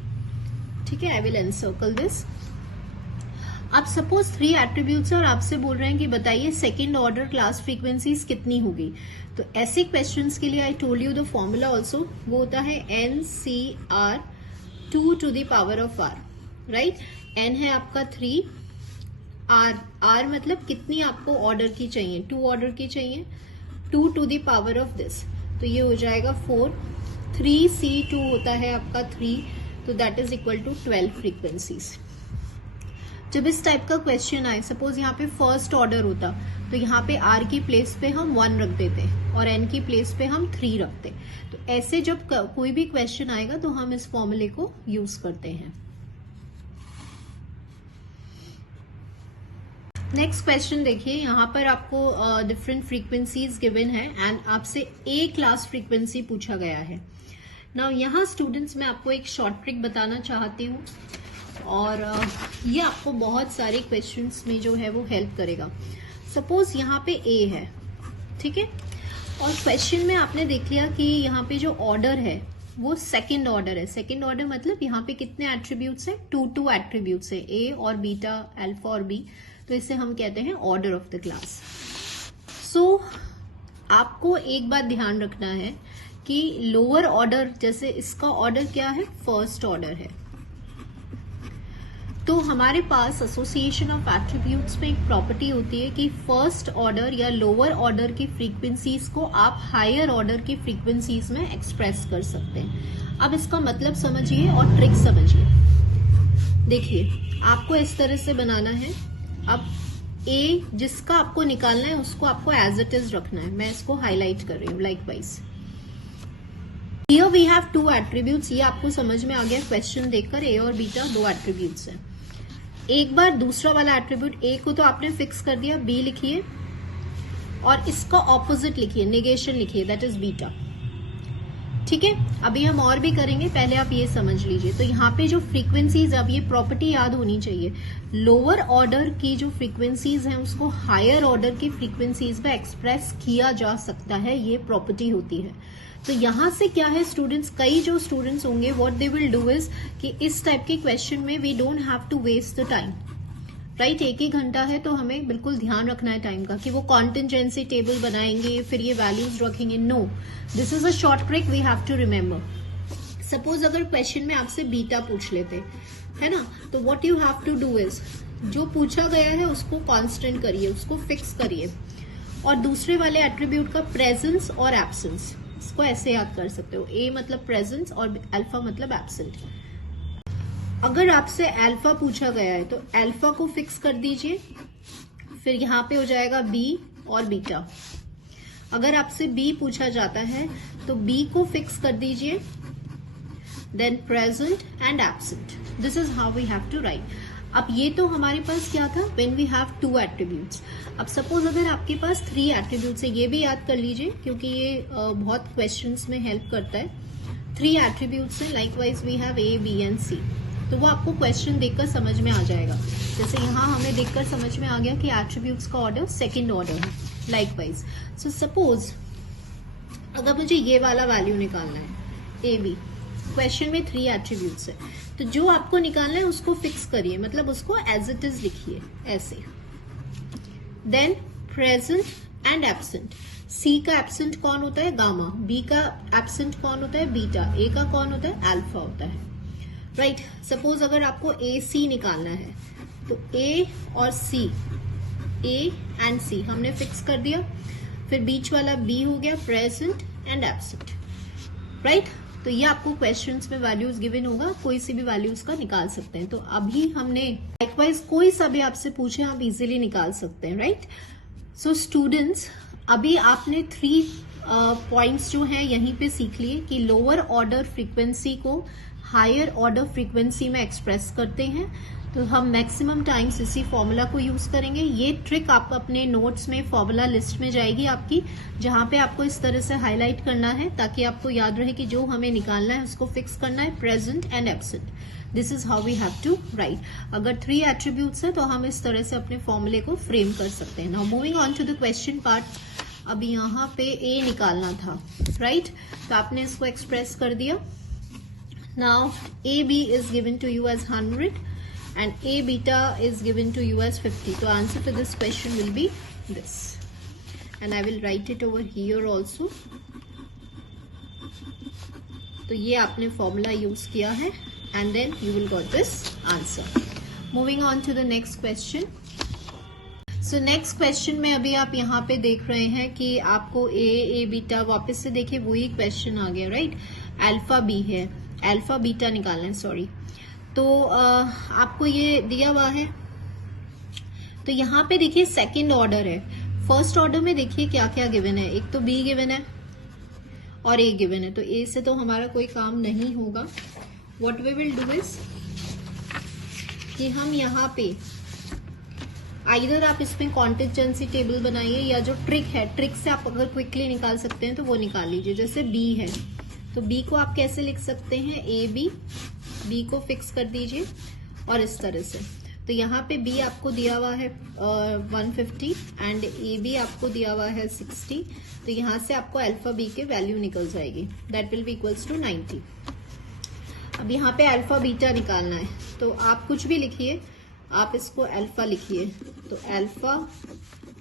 ठीक है. I will encircle this. अब सपोज 3 एट्रीब्यूट्स और आपसे बोल रहे हैं कि बताइए सेकेंड ऑर्डर क्लास फ्रीक्वेंसीज कितनी होगी. तो ऐसे क्वेश्चंस के लिए आई told you the formula also, वो होता है NCR 2 to the power of R, right. N है आपका 3, R मतलब कितनी आपको ऑर्डर की चाहिए, 2 ऑर्डर की चाहिए, 2 to the power of this, तो ये हो जाएगा 4. 3C2 होता है आपका 3, तो that is equal to 12 frequencies. जब इस टाइप का क्वेश्चन आए, सपोज यहाँ पे फर्स्ट ऑर्डर होता तो यहाँ पे आर की प्लेस पे हम 1 रख देते और एन की प्लेस पे हम 3 रखते। तो ऐसे जब कोई भी क्वेश्चन आएगा तो हम इस फॉर्मूले को यूज करते हैं। नेक्स्ट क्वेश्चन देखिए, यहाँ पर आपको डिफरेंट फ्रीक्वेंसीज गिवन है एंड आपसे ए क्लास फ्रीक्वेंसी पूछा गया है। नाउ यहाँ स्टूडेंट्स मैं आपको एक शॉर्ट ट्रिक बताना चाहती हूँ और ये आपको बहुत सारे क्वेश्चंस में जो है वो हेल्प करेगा। सपोज यहाँ पे ए है, ठीक है, और क्वेश्चन में आपने देख लिया कि यहाँ पे जो ऑर्डर है वो सेकंड ऑर्डर है। सेकंड ऑर्डर मतलब यहाँ पे कितने एट्रीब्यूट्स हैं, 2 एट्रीब्यूट्स है, ए और बीटा, अल्फा और बी, तो इसे हम कहते हैं ऑर्डर ऑफ द क्लास। सो आपको एक बात ध्यान रखना है कि लोअर ऑर्डर, जैसे इसका ऑर्डर क्या है, फर्स्ट ऑर्डर है, तो हमारे पास एसोसिएशन ऑफ एट्रीब्यूट्स में एक प्रॉपर्टी होती है कि फर्स्ट ऑर्डर या लोअर ऑर्डर की फ्रीक्वेंसीज को आप हायर ऑर्डर की फ्रीक्वेंसीज में एक्सप्रेस कर सकते हैं। अब इसका मतलब समझिए और ट्रिक समझिए। देखिए आपको इस तरह से बनाना है। अब ए जिसका आपको निकालना है उसको आपको एज इट इज रखना है। मैं इसको हाईलाइट कर रही हूँ likewise. Here we have 2 attributes. ये आपको समझ में आ गया क्वेश्चन देखकर, ए और बीटा 2 एट्रीब्यूट्स हैं। एक बार दूसरा वाला एट्रीब्यूट ए को तो आपने फिक्स कर दिया, बी लिखिए और इसका ऑपोजिट लिखिए, नेगेशन लिखिए, दैट इज बीटा। ठीक है, अभी हम और भी करेंगे, पहले आप ये समझ लीजिए। तो यहाँ पे जो फ्रीक्वेंसीज, अब ये प्रॉपर्टी याद होनी चाहिए, लोअर ऑर्डर की जो फ्रीक्वेंसीज हैं उसको हायर ऑर्डर की फ्रीक्वेंसीज में एक्सप्रेस किया जा सकता है, ये प्रॉपर्टी होती है। तो यहां से क्या है स्टूडेंट्स, कई जो स्टूडेंट्स होंगे what they will do is कि इस टाइप के क्वेश्चन में we don't have to waste the time, right. 1 ही घंटा है तो हमें बिल्कुल ध्यान रखना है टाइम का कि वो कॉन्टिजेंसी टेबल बनाएंगे फिर ये वैल्यूज रखेंगे। No, this is a short trick we have to remember. Suppose अगर क्वेश्चन में आपसे बीटा पूछ लेते है ना, तो what you have to do is जो पूछा गया है उसको कांस्टेंट करिए, उसको फिक्स करिए, और दूसरे वाले एट्रीब्यूट का प्रेजेंस और एब्सेंस, इसको ऐसे याद कर सकते हो। ए मतलब प्रेजेंस और अल्फा मतलब एब्सेंट। अगर आपसे अल्फा पूछा गया है तो अल्फा को फिक्स कर दीजिए, फिर यहाँ पे हो जाएगा बी और बीटा। अगर आपसे बी पूछा जाता है तो बी को फिक्स कर दीजिए, then present and absent. This is how we have to write. अब ये तो हमारे पास क्या था, व्हेन वी हैव 2 एट्रीब्यूट्स। अब सपोज अगर आपके पास 3 एट्रीब्यूट्स है, ये भी याद कर लीजिए क्योंकि ये बहुत क्वेश्चंस में हेल्प करता है। 3 एट्रीब्यूट्स है, likewise we have A, B and C, तो वो आपको क्वेश्चन देखकर समझ में आ जाएगा। जैसे यहाँ हमें देखकर समझ में आ गया कि एट्रीब्यूट्स का ऑर्डर सेकंड ऑर्डर है, लाइकवाइज। सो सपोज अगर मुझे ये वाला वैल्यू निकालना है, ए बी, क्वेश्चन में 3 एट्रीब्यूट्स है, तो जो आपको निकालना है उसको फिक्स करिए, मतलब उसको एज इट इज लिखिए ऐसे। Then present and absent. C का एब्सेंट कौन होता है, गामा। बी का एब्सेंट कौन होता है, बीटा। ए का कौन होता है, अल्फा होता है, राइट। सपोज अगर आपको ए सी निकालना है तो ए और सी, ए एंड सी हमने फिक्स कर दिया, फिर बीच वाला बी हो गया, प्रेजेंट एंड एब्सेंट, राइट। तो ये आपको क्वेश्चंस में वैल्यूज गिवन होगा, कोई सी भी वैल्यूज का निकाल सकते हैं। तो अभी हमने लाइकवाइज कोई सा भी आपसे पूछे आप इजीली निकाल सकते हैं, राइट। सो स्टूडेंट्स, अभी आपने 3 पॉइंट्स जो है यहीं पे सीख लिए कि लोअर ऑर्डर फ्रीक्वेंसी को हायर ऑर्डर फ्रीक्वेंसी में एक्सप्रेस करते हैं। तो हम मैक्सिमम टाइम्स इसी फॉर्मूला को यूज करेंगे। ये ट्रिक आप अपने नोट्स में फॉर्मूला लिस्ट में जाएगी आपकी, जहां पे आपको इस तरह से हाईलाइट करना है ताकि आपको याद रहे कि जो हमें निकालना है उसको फिक्स करना है, present and absent. This is how we have to write. अगर 3 एट्रीब्यूट्स हैं तो हम इस तरह से अपने फॉर्मूले को फ्रेम कर सकते हैं। Now moving on to the question part. अब यहाँ पे ए निकालना था, राइट, तो आपने इसको एक्सप्रेस कर दिया। Now A B is given to you as 100 and A beta is given to you as 50. So answer to this question will be this, and I will write it over here also. तो ये आपने formula use किया है and then you will got this answer. Moving on to the next question. So next question में अभी आप यहाँ पे देख रहे हैं कि आपको ए बीटा, वापस से देखिए वही क्वेश्चन आ गया, राइट। अल्फा बी है, अल्फा बीटा निकालना है, सॉरी। तो आपको ये दिया हुआ है तो यहाँ पे देखिए सेकंड ऑर्डर है। फर्स्ट ऑर्डर में देखिए क्या क्या गिवन है, एक तो बी गिवन है और ए गिवन है, तो ए से तो हमारा कोई काम नहीं होगा। What we will do is कि हम यहाँ पे आइदर आप इसमें कॉन्टिजेंसी टेबल बनाइए या जो ट्रिक है, ट्रिक से आप अगर क्विकली निकाल सकते हैं तो वो निकाल लीजिए। जैसे बी है तो बी को आप कैसे लिख सकते हैं, ए बी को फिक्स कर दीजिए और इस तरह से। तो यहाँ पे बी आपको दिया हुआ है 150 एंड ए बी आपको दिया हुआ है 60। तो यहाँ से आपको अल्फा बी के वैल्यू निकल जाएगी, that will be equals to 90। अब यहाँ पे अल्फा बीटा निकालना है, तो आप कुछ भी लिखिए, आप इसको अल्फा लिखिए, तो अल्फा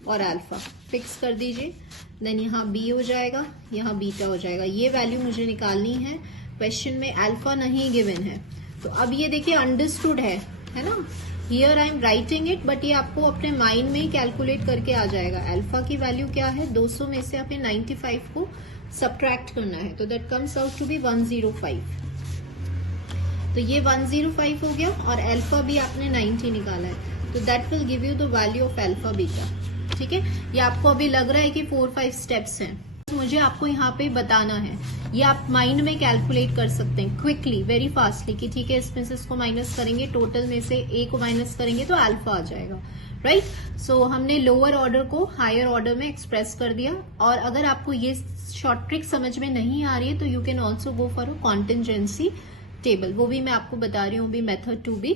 और अल्फा फिक्स कर दीजिए। देन यहाँ बी हो जाएगा, यहाँ बीटा हो जाएगा। ये वैल्यू मुझे निकालनी है। क्वेश्चन में अल्फा नहीं गिवन है, तो अब ये देखिए अंडरस्टूड है ना। Here I am writing it, but ये आपको अपने माइंड में ही कैलकुलेट करके आ जाएगा। अल्फा की वैल्यू क्या है, 200 में से आपने 95 को सब्ट्रैक्ट करना है, तो that comes out to be 105। तो ये 105 हो गया और अल्फा भी आपने 90 निकाला है, तो that will give you the value of alpha beta. ठीक है, ये आपको अभी लग रहा है कि 4-5 स्टेप्स हैं, तो मुझे आपको यहाँ पे बताना है। ये आप माइंड में कैलकुलेट कर सकते हैं क्विकली, वेरी फास्टली, कि ठीक है इसमें से इसको माइनस करेंगे, टोटल में से ए को माइनस करेंगे तो अल्फा आ जाएगा, राइट। सो हमने लोअर ऑर्डर को हायर ऑर्डर में एक्सप्रेस कर दिया। और अगर आपको ये शॉर्ट ट्रिक समझ में नहीं आ रही है तो you can also go for a contingency table, वो भी मैं आपको बता रही हूँ अभी, method 2B।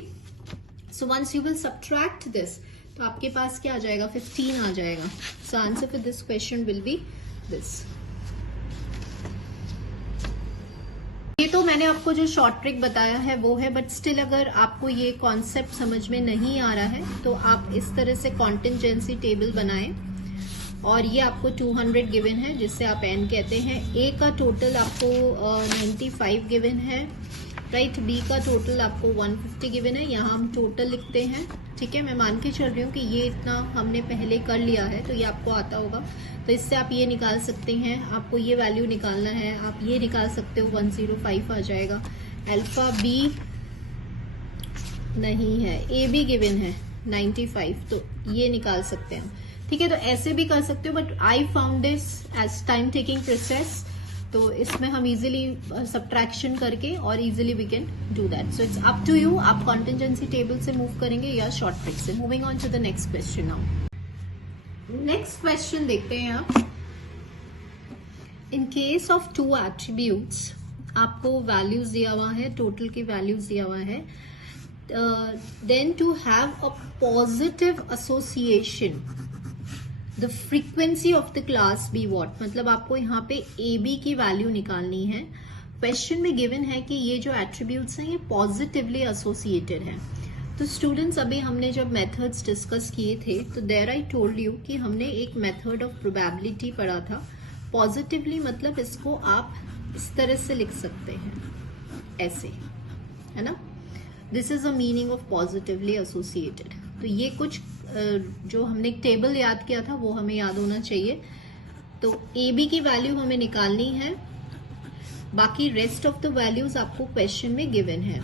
So once you will subtract this, तो आपके पास क्या आ जाएगा, 15 आ जाएगा। So answer for this question will be this. ये तो मैंने आपको जो शॉर्ट ट्रिक बताया है वो है, बट स्टिल अगर आपको ये कॉन्सेप्ट समझ में नहीं आ रहा है तो आप इस तरह से कॉन्टिजेंसी टेबल बनाएं। और ये आपको 200 गिवन है, जिससे आप एन कहते हैं। ए का टोटल आपको 95 गिवन है, राइट। बी का टोटल आपको 150 गिवन है। यहाँ हम टोटल लिखते हैं, ठीक है। मैं मान के चल रही हूँ कि ये इतना हमने पहले कर लिया है, तो ये आपको आता होगा। तो इससे आप ये निकाल सकते हैं, आपको ये वैल्यू निकालना है, आप ये निकाल सकते हो, 105 आ जाएगा। अल्फा बी नहीं है, ए बी गिवन है 95, तो ये निकाल सकते हैं, ठीक है। तो ऐसे भी कर सकते हो, but I found this as time taking process, तो इसमें हम इजीली सब्ट्रैक्शन करके और easily we can do that. So it's up to you, आप कॉन्टिजेंसी टेबल से मूव करेंगे या शॉर्ट ट्रिक से। Moving on to the next question now. Next question देखते हैं आप। इन केस ऑफ 2 एट्रीब्यूट्स, आपको वैल्यूज दिया हुआ है, टोटल की वैल्यूज दिया हुआ है, then to have a positive association the frequency of the class be what, मतलब आपको यहाँ पे ए बी की वैल्यू निकालनी है। क्वेश्चन में गिवन है कि ये जो एट्रीब्यूट्स हैं ये पॉजिटिवली एसोसिएटेड हैं। तो स्टूडेंट्स, अभी हमने जब मेथड्स डिस्कस किए थे तो देयर आई टोल्ड यू कि हमने एक मेथड ऑफ प्रोबेबिलिटी पढ़ा था। पॉजिटिवली मतलब इसको आप इस तरह से लिख सकते हैं, ऐसे, है ना। This is a meaning of positively associated. तो ये कुछ जो हमने एक टेबल याद किया था वो हमें याद होना चाहिए। तो ए बी की वैल्यू हमें निकालनी है, बाकी रेस्ट ऑफ द वैल्यूज आपको क्वेश्चन में गिवन है।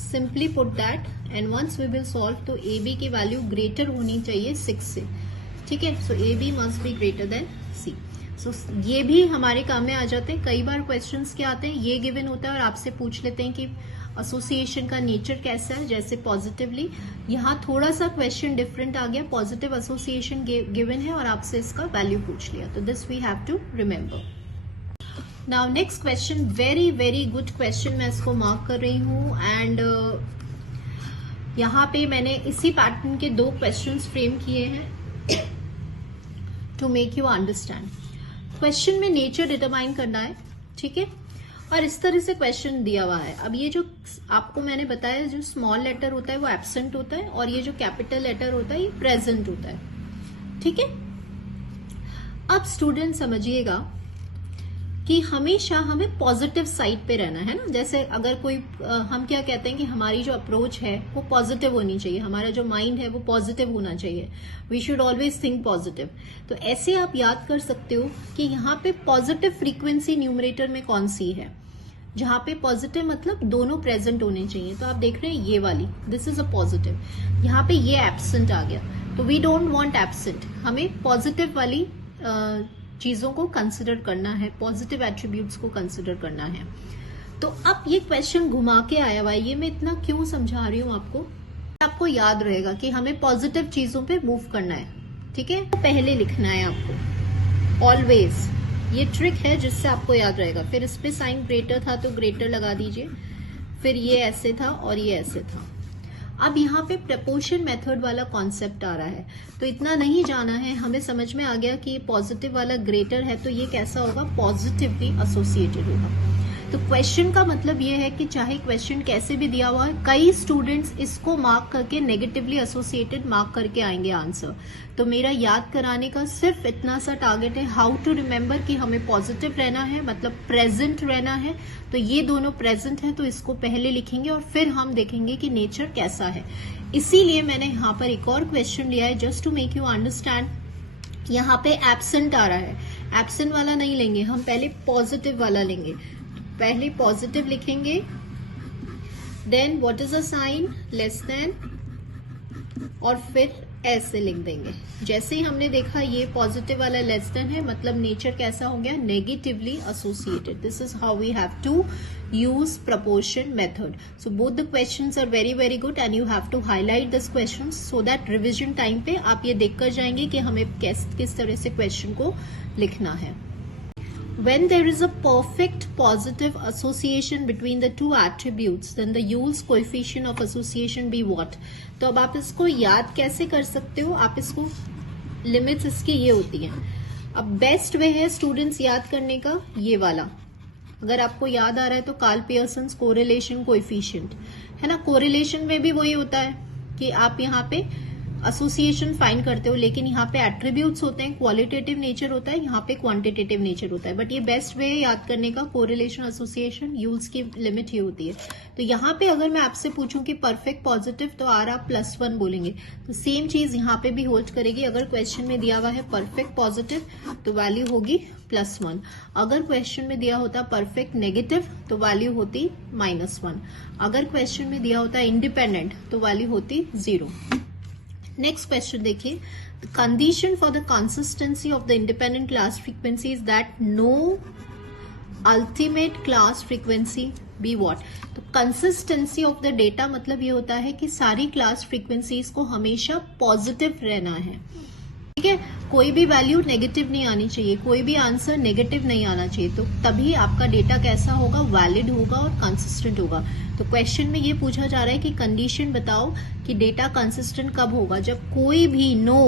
Simply put that and once we will solve, तो ए बी की वैल्यू ग्रेटर होनी चाहिए 6 से, ठीक है। So A B must be greater than C. So ये भी हमारे काम में आ जाते हैं। कई बार क्वेश्चंस क्या आते हैं, ये गिवन होता है और आपसे पूछ लेते हैं कि एसोसिएशन का नेचर कैसा है, जैसे पॉजिटिवली। यहाँ थोड़ा सा क्वेश्चन डिफरेंट आ गया, पॉजिटिव एसोसिएशन गिवन है और आपसे इसका वैल्यू पूछ लिया, तो this we have to remember. Now next question, very very good question, मैं इसको मार्क कर रही हूँ। एंड यहाँ पे मैंने इसी पैटर्न के 2 क्वेश्चंस फ्रेम किए हैं to make you understand. Question में नेचर डिटरमाइन करना है, ठीक है। और इस तरह से क्वेश्चन दिया हुआ है। अब ये जो आपको मैंने बताया, जो स्मॉल लेटर होता है वो एब्सेंट होता है और ये जो कैपिटल लेटर होता है ये प्रेजेंट होता है, ठीक है। अब स्टूडेंट समझिएगा कि हमेशा हमें पॉजिटिव साइड पे रहना है ना। जैसे अगर कोई हम क्या कहते हैं कि हमारी जो अप्रोच है वो पॉजिटिव होनी चाहिए, हमारा जो माइंड है वो पॉजिटिव होना चाहिए, we should always think positive. तो ऐसे आप याद कर सकते हो कि यहाँ पे पॉजिटिव फ्रीक्वेंसी न्यूमरेटर में कौन सी है, जहां पे पॉजिटिव मतलब दोनों प्रेजेंट होने चाहिए। तो आप देख रहे हैं ये वाली, दिस इज अ पॉजिटिव, यहाँ पे ये एब्सेंट आ गया, तो वी डोंट वांट एब्सेंट, हमें पॉजिटिव वाली चीजों को कंसिडर करना है, पॉजिटिव एट्रीब्यूट्स को कंसिडर करना है। तो अब ये क्वेश्चन घुमा के आया हुआ है, ये मैं इतना क्यों समझा रही हूँ आपको याद रहेगा कि हमें पॉजिटिव चीजों पे मूव करना है, ठीक है। तो पहले लिखना है आपको ऑलवेज, ये ट्रिक है जिससे आपको याद रहेगा। फिर इस पे साइन ग्रेटर था तो ग्रेटर लगा दीजिए, फिर ये ऐसे था और ये ऐसे था। अब यहाँ पे प्रपोर्शन मेथड वाला कॉन्सेप्ट आ रहा है, तो इतना नहीं जाना है, हमें समझ में आ गया कि पॉजिटिव वाला ग्रेटर है तो ये कैसा होगा, पॉजिटिवली एसोसिएटेड होगा। तो क्वेश्चन का मतलब ये है कि चाहे क्वेश्चन कैसे भी दिया हुआ है, कई स्टूडेंट्स इसको मार्क करके नेगेटिवली एसोसिएटेड मार्क करके आएंगे आंसर। तो मेरा याद कराने का सिर्फ इतना सा टारगेट है, हाउ टू रिमेम्बर कि हमें पॉजिटिव रहना है, मतलब प्रेजेंट रहना है। तो ये दोनों प्रेजेंट है तो इसको पहले लिखेंगे और फिर हम देखेंगे कि नेचर कैसा है। इसीलिए मैंने यहाँ पर एक और क्वेश्चन लिया है just to make you understand. यहाँ पे एब्सेंट आ रहा है, एब्सेंट वाला नहीं लेंगे हम, पहले पॉजिटिव वाला लेंगे। पहले पॉजिटिव लिखेंगे, then what is a sign, less than, और फिर ऐसे लिख देंगे। जैसे ही हमने देखा ये पॉजिटिव वाला लेस देन है, मतलब नेचर कैसा हो गया, negatively associated. This is how we have to use proportion method. So both the questions are very very good and you have to highlight this questions so that revision time पे आप ये देखकर जाएंगे कि हमें किस तरह से क्वेश्चन को लिखना है। When there is a perfect positive association between the two attributes, then the Yule's coefficient of association be what? तो अब आप इसको याद कैसे कर सकते हो, आप इसको लिमिट्स इसकी ये होती हैं। अब बेस्ट वे है स्टूडेंट्स याद करने का ये वाला, अगर आपको याद आ रहा है तो कार्ल पियर्सन्स कोरिलेशन कोएफिशिएंट है ना। कोरिलेशन में भी वही होता है कि आप यहाँ पे एसोसिएशन फाइंड करते हो, लेकिन यहाँ पे एट्रीब्यूट्स होते हैं, क्वालिटेटिव नेचर होता है, यहाँ पे क्वांटिटेटिव नेचर होता है। बट ये बेस्ट वे है याद करने का, कोरिलेशन एसोसिएशन, यूल्स की लिमिट ये होती है। तो यहाँ पे अगर मैं आपसे पूछूं कि परफेक्ट पॉजिटिव, तो आर आप +1 बोलेंगे, तो सेम चीज यहाँ पे भी होल्ड करेगी। अगर क्वेश्चन में दिया हुआ है परफेक्ट पॉजिटिव तो वैल्यू होगी +1, अगर क्वेश्चन में दिया होता परफेक्ट नेगेटिव तो वैल्यू होती -1, अगर क्वेश्चन में दिया होता इंडिपेंडेंट तो वैल्यू होती 0। नेक्स्ट क्वेश्चन देखिए, the condition for the consistency of the independent class frequency is that no ultimate class frequency be what. तो कंसिस्टेंसी ऑफ द डेटा मतलब ये होता है कि सारी क्लास फ्रीक्वेंसीज को हमेशा पॉजिटिव रहना है, ठीक है। कोई भी वैल्यू नेगेटिव नहीं आनी चाहिए, कोई भी आंसर नेगेटिव नहीं आना चाहिए, तो तभी आपका डेटा कैसा होगा, वैलिड होगा और कंसिस्टेंट होगा। तो क्वेश्चन में ये पूछा जा रहा है कि कंडीशन बताओ कि डेटा कंसिस्टेंट कब होगा, जब कोई भी no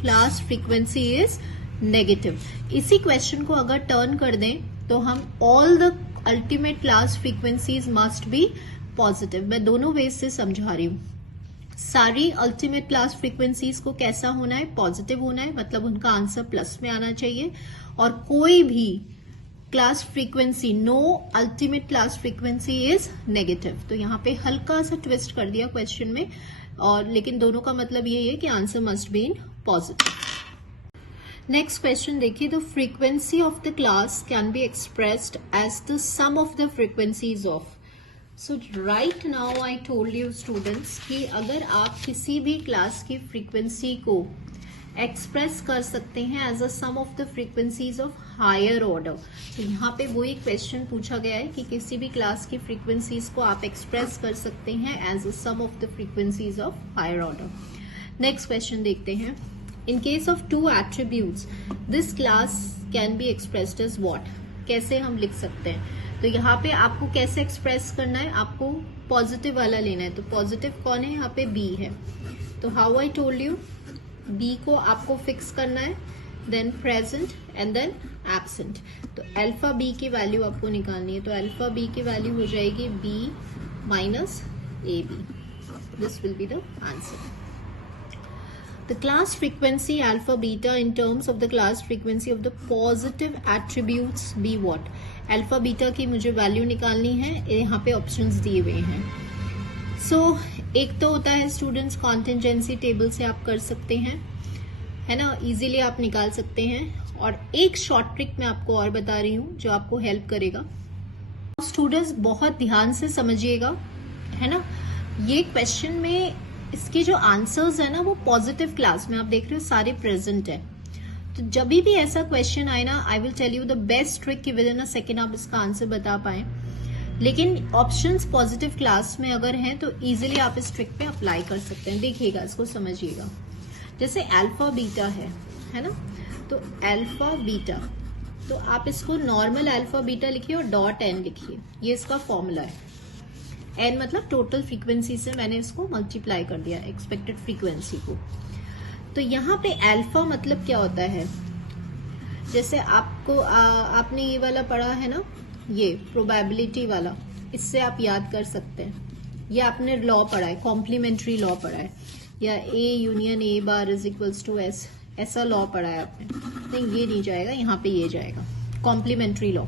class frequency is negative. इसी क्वेश्चन को अगर टर्न कर दें तो हम all the ultimate class frequencies must be positive. मैं दोनों वेज से समझा रही हूँ। सारी अल्टीमेट क्लास फ्रीक्वेंसीज को कैसा होना है, पॉजिटिव होना है, मतलब उनका आंसर प्लस में आना चाहिए। और कोई भी class frequency, no ultimate class frequency is negative. तो यहाँ पे हल्का सा ट्विस्ट कर दिया क्वेश्चन में, और लेकिन दोनों का मतलब ये है कि answer must be in positive. Next question देखिए, the frequency of the class can be expressed as the sum of the frequencies of. So right now I told you students कि अगर आप किसी भी क्लास की फ्रीक्वेंसी को express कर सकते हैं as a sum of the frequencies of higher order, तो यहाँ पे वही क्वेश्चन पूछा गया है कि किसी भी क्लास की फ्रीक्वेंसीज को आप एक्सप्रेस कर सकते हैं as a sum of the frequencies of higher order. Next question देखते हैं, in case of two attributes this class can be expressed as what. कैसे हम लिख सकते हैं, तो यहाँ पे आपको कैसे एक्सप्रेस करना है, आपको पॉजिटिव वाला लेना है। तो पॉजिटिव कौन है, यहाँ पे बी है, तो how I told you, B को आपको फिक्स करना है, then present and then absent. तो अल्फा बी की वैल्यू आपको निकालनी है, तो अल्फा बी की वैल्यू हो जाएगी B minus A B. This will be the answer. The class frequency alpha beta in terms of the class frequency of the positive attributes be what? Alpha beta की मुझे value निकालनी है, यहाँ पे options दिए हुए हैं। सो एक तो होता है स्टूडेंट्स कॉन्टिजेंसी टेबल से आप कर सकते हैं, है ना, इजीली आप निकाल सकते हैं। और एक शॉर्ट ट्रिक मैं आपको और बता रही हूँ जो आपको हेल्प करेगा। स्टूडेंट्स बहुत ध्यान से समझिएगा, है ना। ये क्वेश्चन में इसके जो आंसर्स है ना वो पॉजिटिव क्लास में आप देख रहे हो सारे प्रेजेंट है। तो जब भी ऐसा क्वेश्चन आए ना, I will tell you the best trick कि विद इन अ सेकेंड आप इसका आंसर बता पाए। लेकिन ऑप्शंस पॉजिटिव क्लास में अगर हैं तो इजीली आप इस ट्रिक पे अप्लाई कर सकते हैं। देखिएगा, इसको समझिएगा। जैसे अल्फा बीटा है ना, तो अल्फा बीटा, तो आप इसको नॉर्मल अल्फा बीटा लिखिए और डॉट एन लिखिए। ये इसका फॉर्मूला है। एन मतलब टोटल फ्रीक्वेंसी से मैंने इसको मल्टीप्लाई कर दिया एक्सपेक्टेड फ्रीक्वेंसी को। तो यहाँ पे अल्फा मतलब क्या होता है, जैसे आपको आपने ये वाला पढ़ा है ना, ये प्रोबेबिलिटी वाला, इससे आप याद कर सकते हैं। ये आपने लॉ पढ़ा है, कॉम्प्लीमेंट्री लॉ पढ़ा है, या A union A bar is equals to S, ऐसा लॉ पढ़ा है आपने। नहीं, ये नहीं जाएगा, यहाँ पे ये जाएगा, कॉम्प्लीमेंट्री लॉ।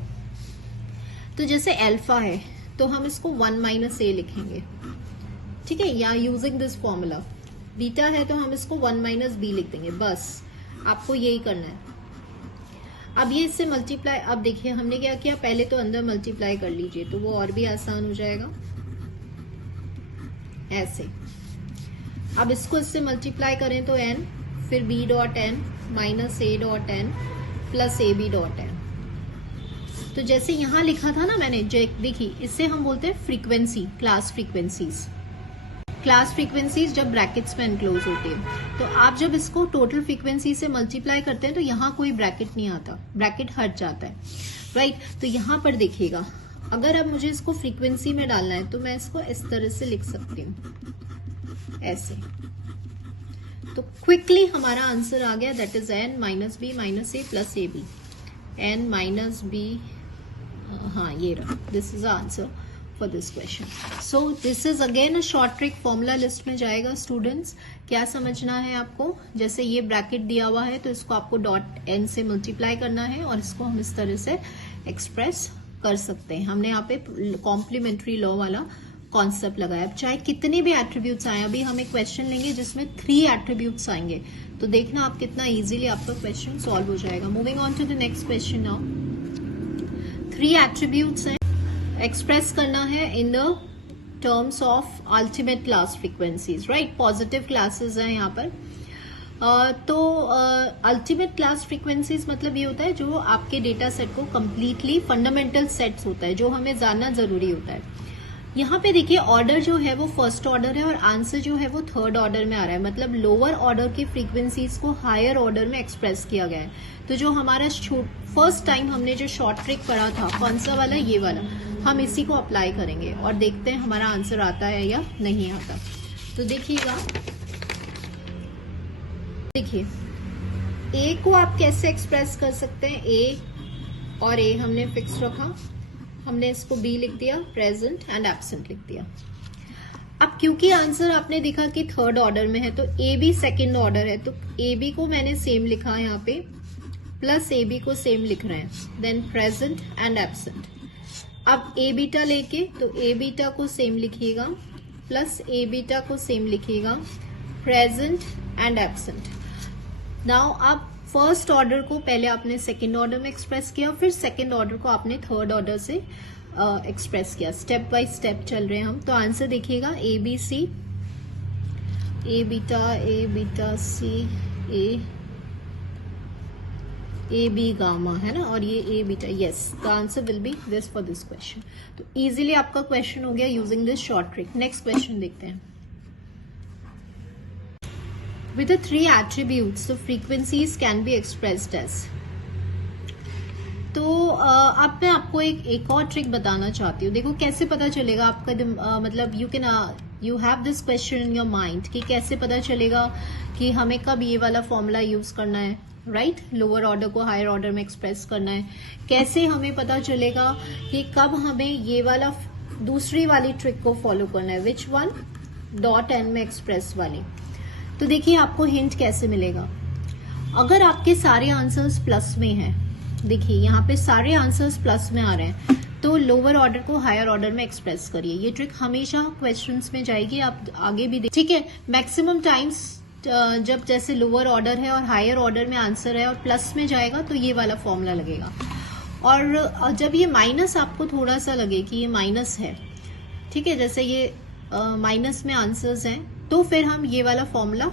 तो जैसे अल्फा है तो हम इसको 1 माइनस ए लिखेंगे, ठीक है, या यूजिंग दिस फॉर्मूला। बीटा है तो हम इसको 1 माइनस बी लिख देंगे, बस आपको यही करना है। अब ये इससे मल्टीप्लाई, अब देखिए हमने क्या किया, पहले तो अंदर मल्टीप्लाई कर लीजिए तो वो और भी आसान हो जाएगा ऐसे। अब इसको इससे मल्टीप्लाई करें तो एन, फिर B dot n minus A dot n plus A B dot n. तो जैसे यहां लिखा था ना मैंने, देखिए इससे हम बोलते हैं frequency, class frequencies. Class frequencies जब ब्रैकेट्स में एनक्लोज होती है, तो आप जब इसको टोटल फ्रीक्वेंसी से मल्टीप्लाई करते हैं तो यहाँ कोई ब्रैकेट नहीं आता, ब्रैकेट हट जाता है, राइट। तो यहाँ पर देखिएगा, अगर अब मुझे इसको फ्रीक्वेंसी में डालना है तो मैं इसको इस तरह से लिख सकती हूँ, ऐसे। तो क्विकली हमारा आंसर आ गया, that is n minus B minus A plus A B, n minus B, हाँ ये रहा, this is answer for this question. So this is again a short trick, formula list में जाएगा। स्टूडेंट्स क्या समझना है आपको, जैसे ये ब्रैकेट दिया हुआ है तो इसको आपको डॉट एन से मल्टीप्लाई करना है और इसको हम इस तरह से एक्सप्रेस कर सकते हैं। हमने यहाँ पे कॉम्प्लीमेंट्री लॉ वाला कॉन्सेप्ट लगाया। अब चाहे कितने भी एट्रीब्यूट्स आए, अभी हम एक क्वेश्चन लेंगे जिसमें 3 एट्रीब्यूट्स आएंगे, तो देखना आप कितना इजीली आपका क्वेश्चन सॉल्व हो जाएगा। Moving on to the next question now. 3 attributes हैं, एक्सप्रेस करना है in the terms of ultimate class frequencies, right. Positive classes हैं यहाँ पर। तो अल्टीमेट क्लास फ्रीक्वेंसीज मतलब ये होता है जो आपके डेटा सेट को कंप्लीटली फंडामेंटल सेट्स होता है, जो हमें जानना जरूरी होता है। यहाँ पे देखिए ऑर्डर जो है वो फर्स्ट ऑर्डर है और आंसर जो है वो थर्ड ऑर्डर में आ रहा है, मतलब लोअर ऑर्डर की फ्रीक्वेंसीज को हायर ऑर्डर में एक्सप्रेस किया गया है। तो जो हमारा फर्स्ट टाइम हमने जो शॉर्ट ट्रिक पढ़ा था, कौन सा वाला, ये वाला, हम इसी को अप्लाई करेंगे और देखते हैं हमारा आंसर आता है या नहीं आता। तो देखिएगा, देखिए ए को आप कैसे एक्सप्रेस कर सकते हैं, ए और ए हमने फिक्स रखा, हमने इसको बी लिख दिया, प्रेजेंट एंड एब्सेंट लिख दिया। अब क्योंकि आंसर आपने देखा कि थर्ड ऑर्डर में है तो ए बी सेकेंड ऑर्डर है, तो ए बी को मैंने सेम लिखा यहाँ पे, प्लस ए बी को सेम लिख रहे हैं, देन प्रेजेंट एंड एब्सेंट। अब ए बीटा लेके तो ए बीटा को सेम लिखिएगा, प्लस ए बीटा को सेम लिखिएगा, प्रेजेंट एंड एब्सेंट। नाउ आप फर्स्ट ऑर्डर को पहले आपने सेकेंड ऑर्डर में एक्सप्रेस किया, फिर सेकेंड ऑर्डर को आपने थर्ड ऑर्डर से एक्सप्रेस किया, स्टेप बाय स्टेप चल रहे हैं हम। तो आंसर देखिएगा, A B C, A beta C, A B gamma, है ना, और ये A beta, yes, the answer will be this for this question. तो इजीली आपका क्वेश्चन हो गया using this short trick. Next question देखते हैं। With the 3 attributes, the frequencies can be expressed as. तो अब मैं आपको एक और ट्रिक बताना चाहती हूँ। देखो कैसे पता चलेगा आपका मतलब you have this question in your mind कि कैसे पता चलेगा कि हमें कब ये वाला फॉर्मूला यूज करना है, राइट, लोअर ऑर्डर को हायर ऑर्डर में एक्सप्रेस करना है। कैसे हमें पता चलेगा कि कब हमें ये वाला दूसरी वाली ट्रिक को फॉलो करना है, विच वन, डॉट एन में एक्सप्रेस वाली। तो देखिए आपको हिंट कैसे मिलेगा, अगर आपके सारे आंसर्स प्लस में हैं, देखिए यहाँ पे सारे आंसर्स प्लस में आ रहे हैं, तो लोअर ऑर्डर को हायर ऑर्डर में एक्सप्रेस करिए। ये ट्रिक हमेशा क्वेश्चंस में जाएगी, आप आगे भी ठीक है। मैक्सिमम टाइम्स जब जैसे लोअर ऑर्डर है और हायर ऑर्डर में आंसर है और प्लस में जाएगा तो ये वाला फॉर्मूला लगेगा। और जब ये माइनस आपको थोड़ा सा लगे कि ये माइनस है, ठीक है, जैसे ये माइनस में आंसर्स हैं, तो फिर हम ये वाला फॉर्मूला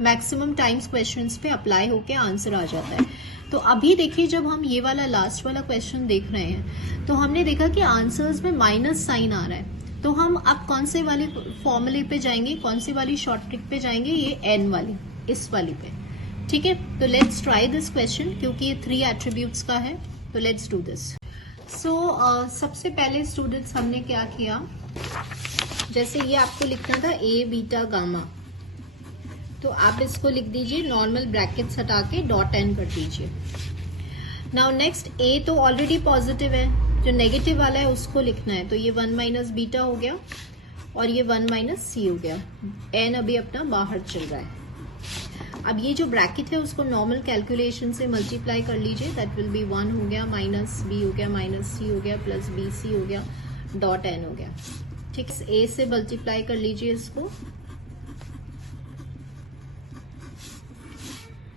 मैक्सिमम टाइम्स क्वेश्चंस पे अप्लाई होके आंसर आ जाता है। तो अभी देखिए, जब हम ये वाला लास्ट वाला क्वेश्चन देख रहे हैं तो हमने देखा कि आंसर्स में माइनस साइन आ रहा है, तो हम अब कौन से वाले फॉर्मूले पे जाएंगे, कौन सी वाली शॉर्ट ट्रिक पे जाएंगे, ये एन वाली, इस वाली पे, ठीक है। तो लेट्स ट्राई दिस क्वेश्चन, क्योंकि ये 3 एट्रीब्यूट्स का है, तो लेट्स डू दिस। सो सबसे पहले स्टूडेंट्स हमने क्या किया, जैसे ये आपको लिखना था ए बीटा गामा, तो आप इसको लिख दीजिए, नॉर्मल ब्रैकेट्स हटा के डॉट एन कर दीजिए। नाउ नेक्स्ट, ए तो ऑलरेडी पॉजिटिव है, जो नेगेटिव वाला है उसको लिखना है, तो ये 1 माइनस बीटा हो गया और ये 1 माइनस सी हो गया, एन अभी अपना बाहर चल रहा है। अब ये जो ब्रैकेट है उसको नॉर्मल कैलकुलेशन से मल्टीप्लाई कर लीजिए, दैट विल बी 1 हो गया, माइनस बी हो गया, माइनस सी हो गया, प्लस बी सी हो गया, डॉट एन हो गया, ठीक है। ए से मल्टीप्लाई कर लीजिए इसको,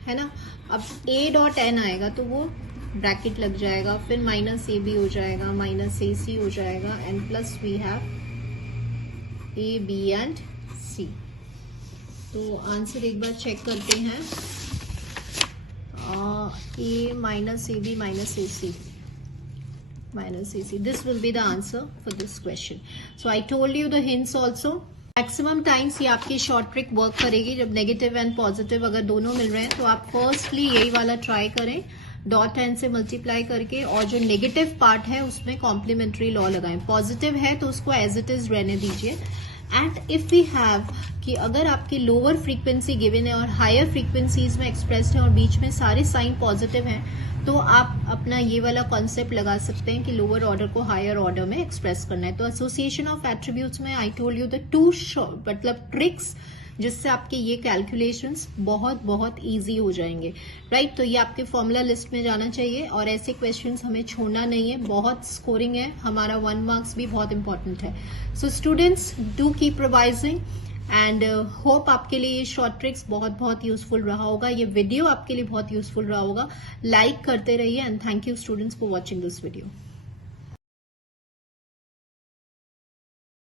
है ना। अब a डॉट एन आएगा तो वो ब्रैकेट लग जाएगा, फिर माइनस ए बी हो जाएगा, माइनस ए सी हो जाएगा, and plus we have A B and C. तो आंसर एक बार चेक करते हैं, A minus A B minus A C minus AC. This will be the answer for this question. So I told you the hints also. Maximum times ये आपकी short trick work करेगी जब negative and positive अगर दोनों मिल रहे हैं, तो आप फर्स्टली यही वाला ट्राई करें, डॉट एन से मल्टीप्लाई करके, और जो नेगेटिव पार्ट है उसमें कॉम्प्लीमेंट्री लॉ लगाएं। पॉजिटिव है तो उसको एज इट इज रहने दीजिए। एंड इफ वी हैव कि अगर आपकी लोअर फ्रीक्वेंसी गिवन है और हायर फ्रीक्वेंसीज में एक्सप्रेस्ड है और बीच में सारे साइन पॉजिटिव हैं, तो आप अपना ये वाला कॉन्सेप्ट लगा सकते हैं कि लोअर ऑर्डर को हायर ऑर्डर में एक्सप्रेस करना है। तो एसोसिएशन ऑफ एट्रीब्यूट्स में आई टोल्ड यू द 2 मतलब ट्रिक्स, जिससे आपके ये कैलकुलेशंस बहुत बहुत इजी हो जाएंगे, राइट। तो ये आपके फॉर्मूला लिस्ट में जाना चाहिए, और ऐसे क्वेश्चंस हमें छोड़ना नहीं है, बहुत स्कोरिंग है, हमारा 1 मार्क्स भी बहुत इंपॉर्टेंट है। So students, do keep revising and hope आपके लिए ये शॉर्ट ट्रिक्स बहुत बहुत यूजफुल रहा होगा, ये वीडियो आपके लिए बहुत यूजफुल रहा होगा। लाइक करते रहिए, and thank you students for watching this video.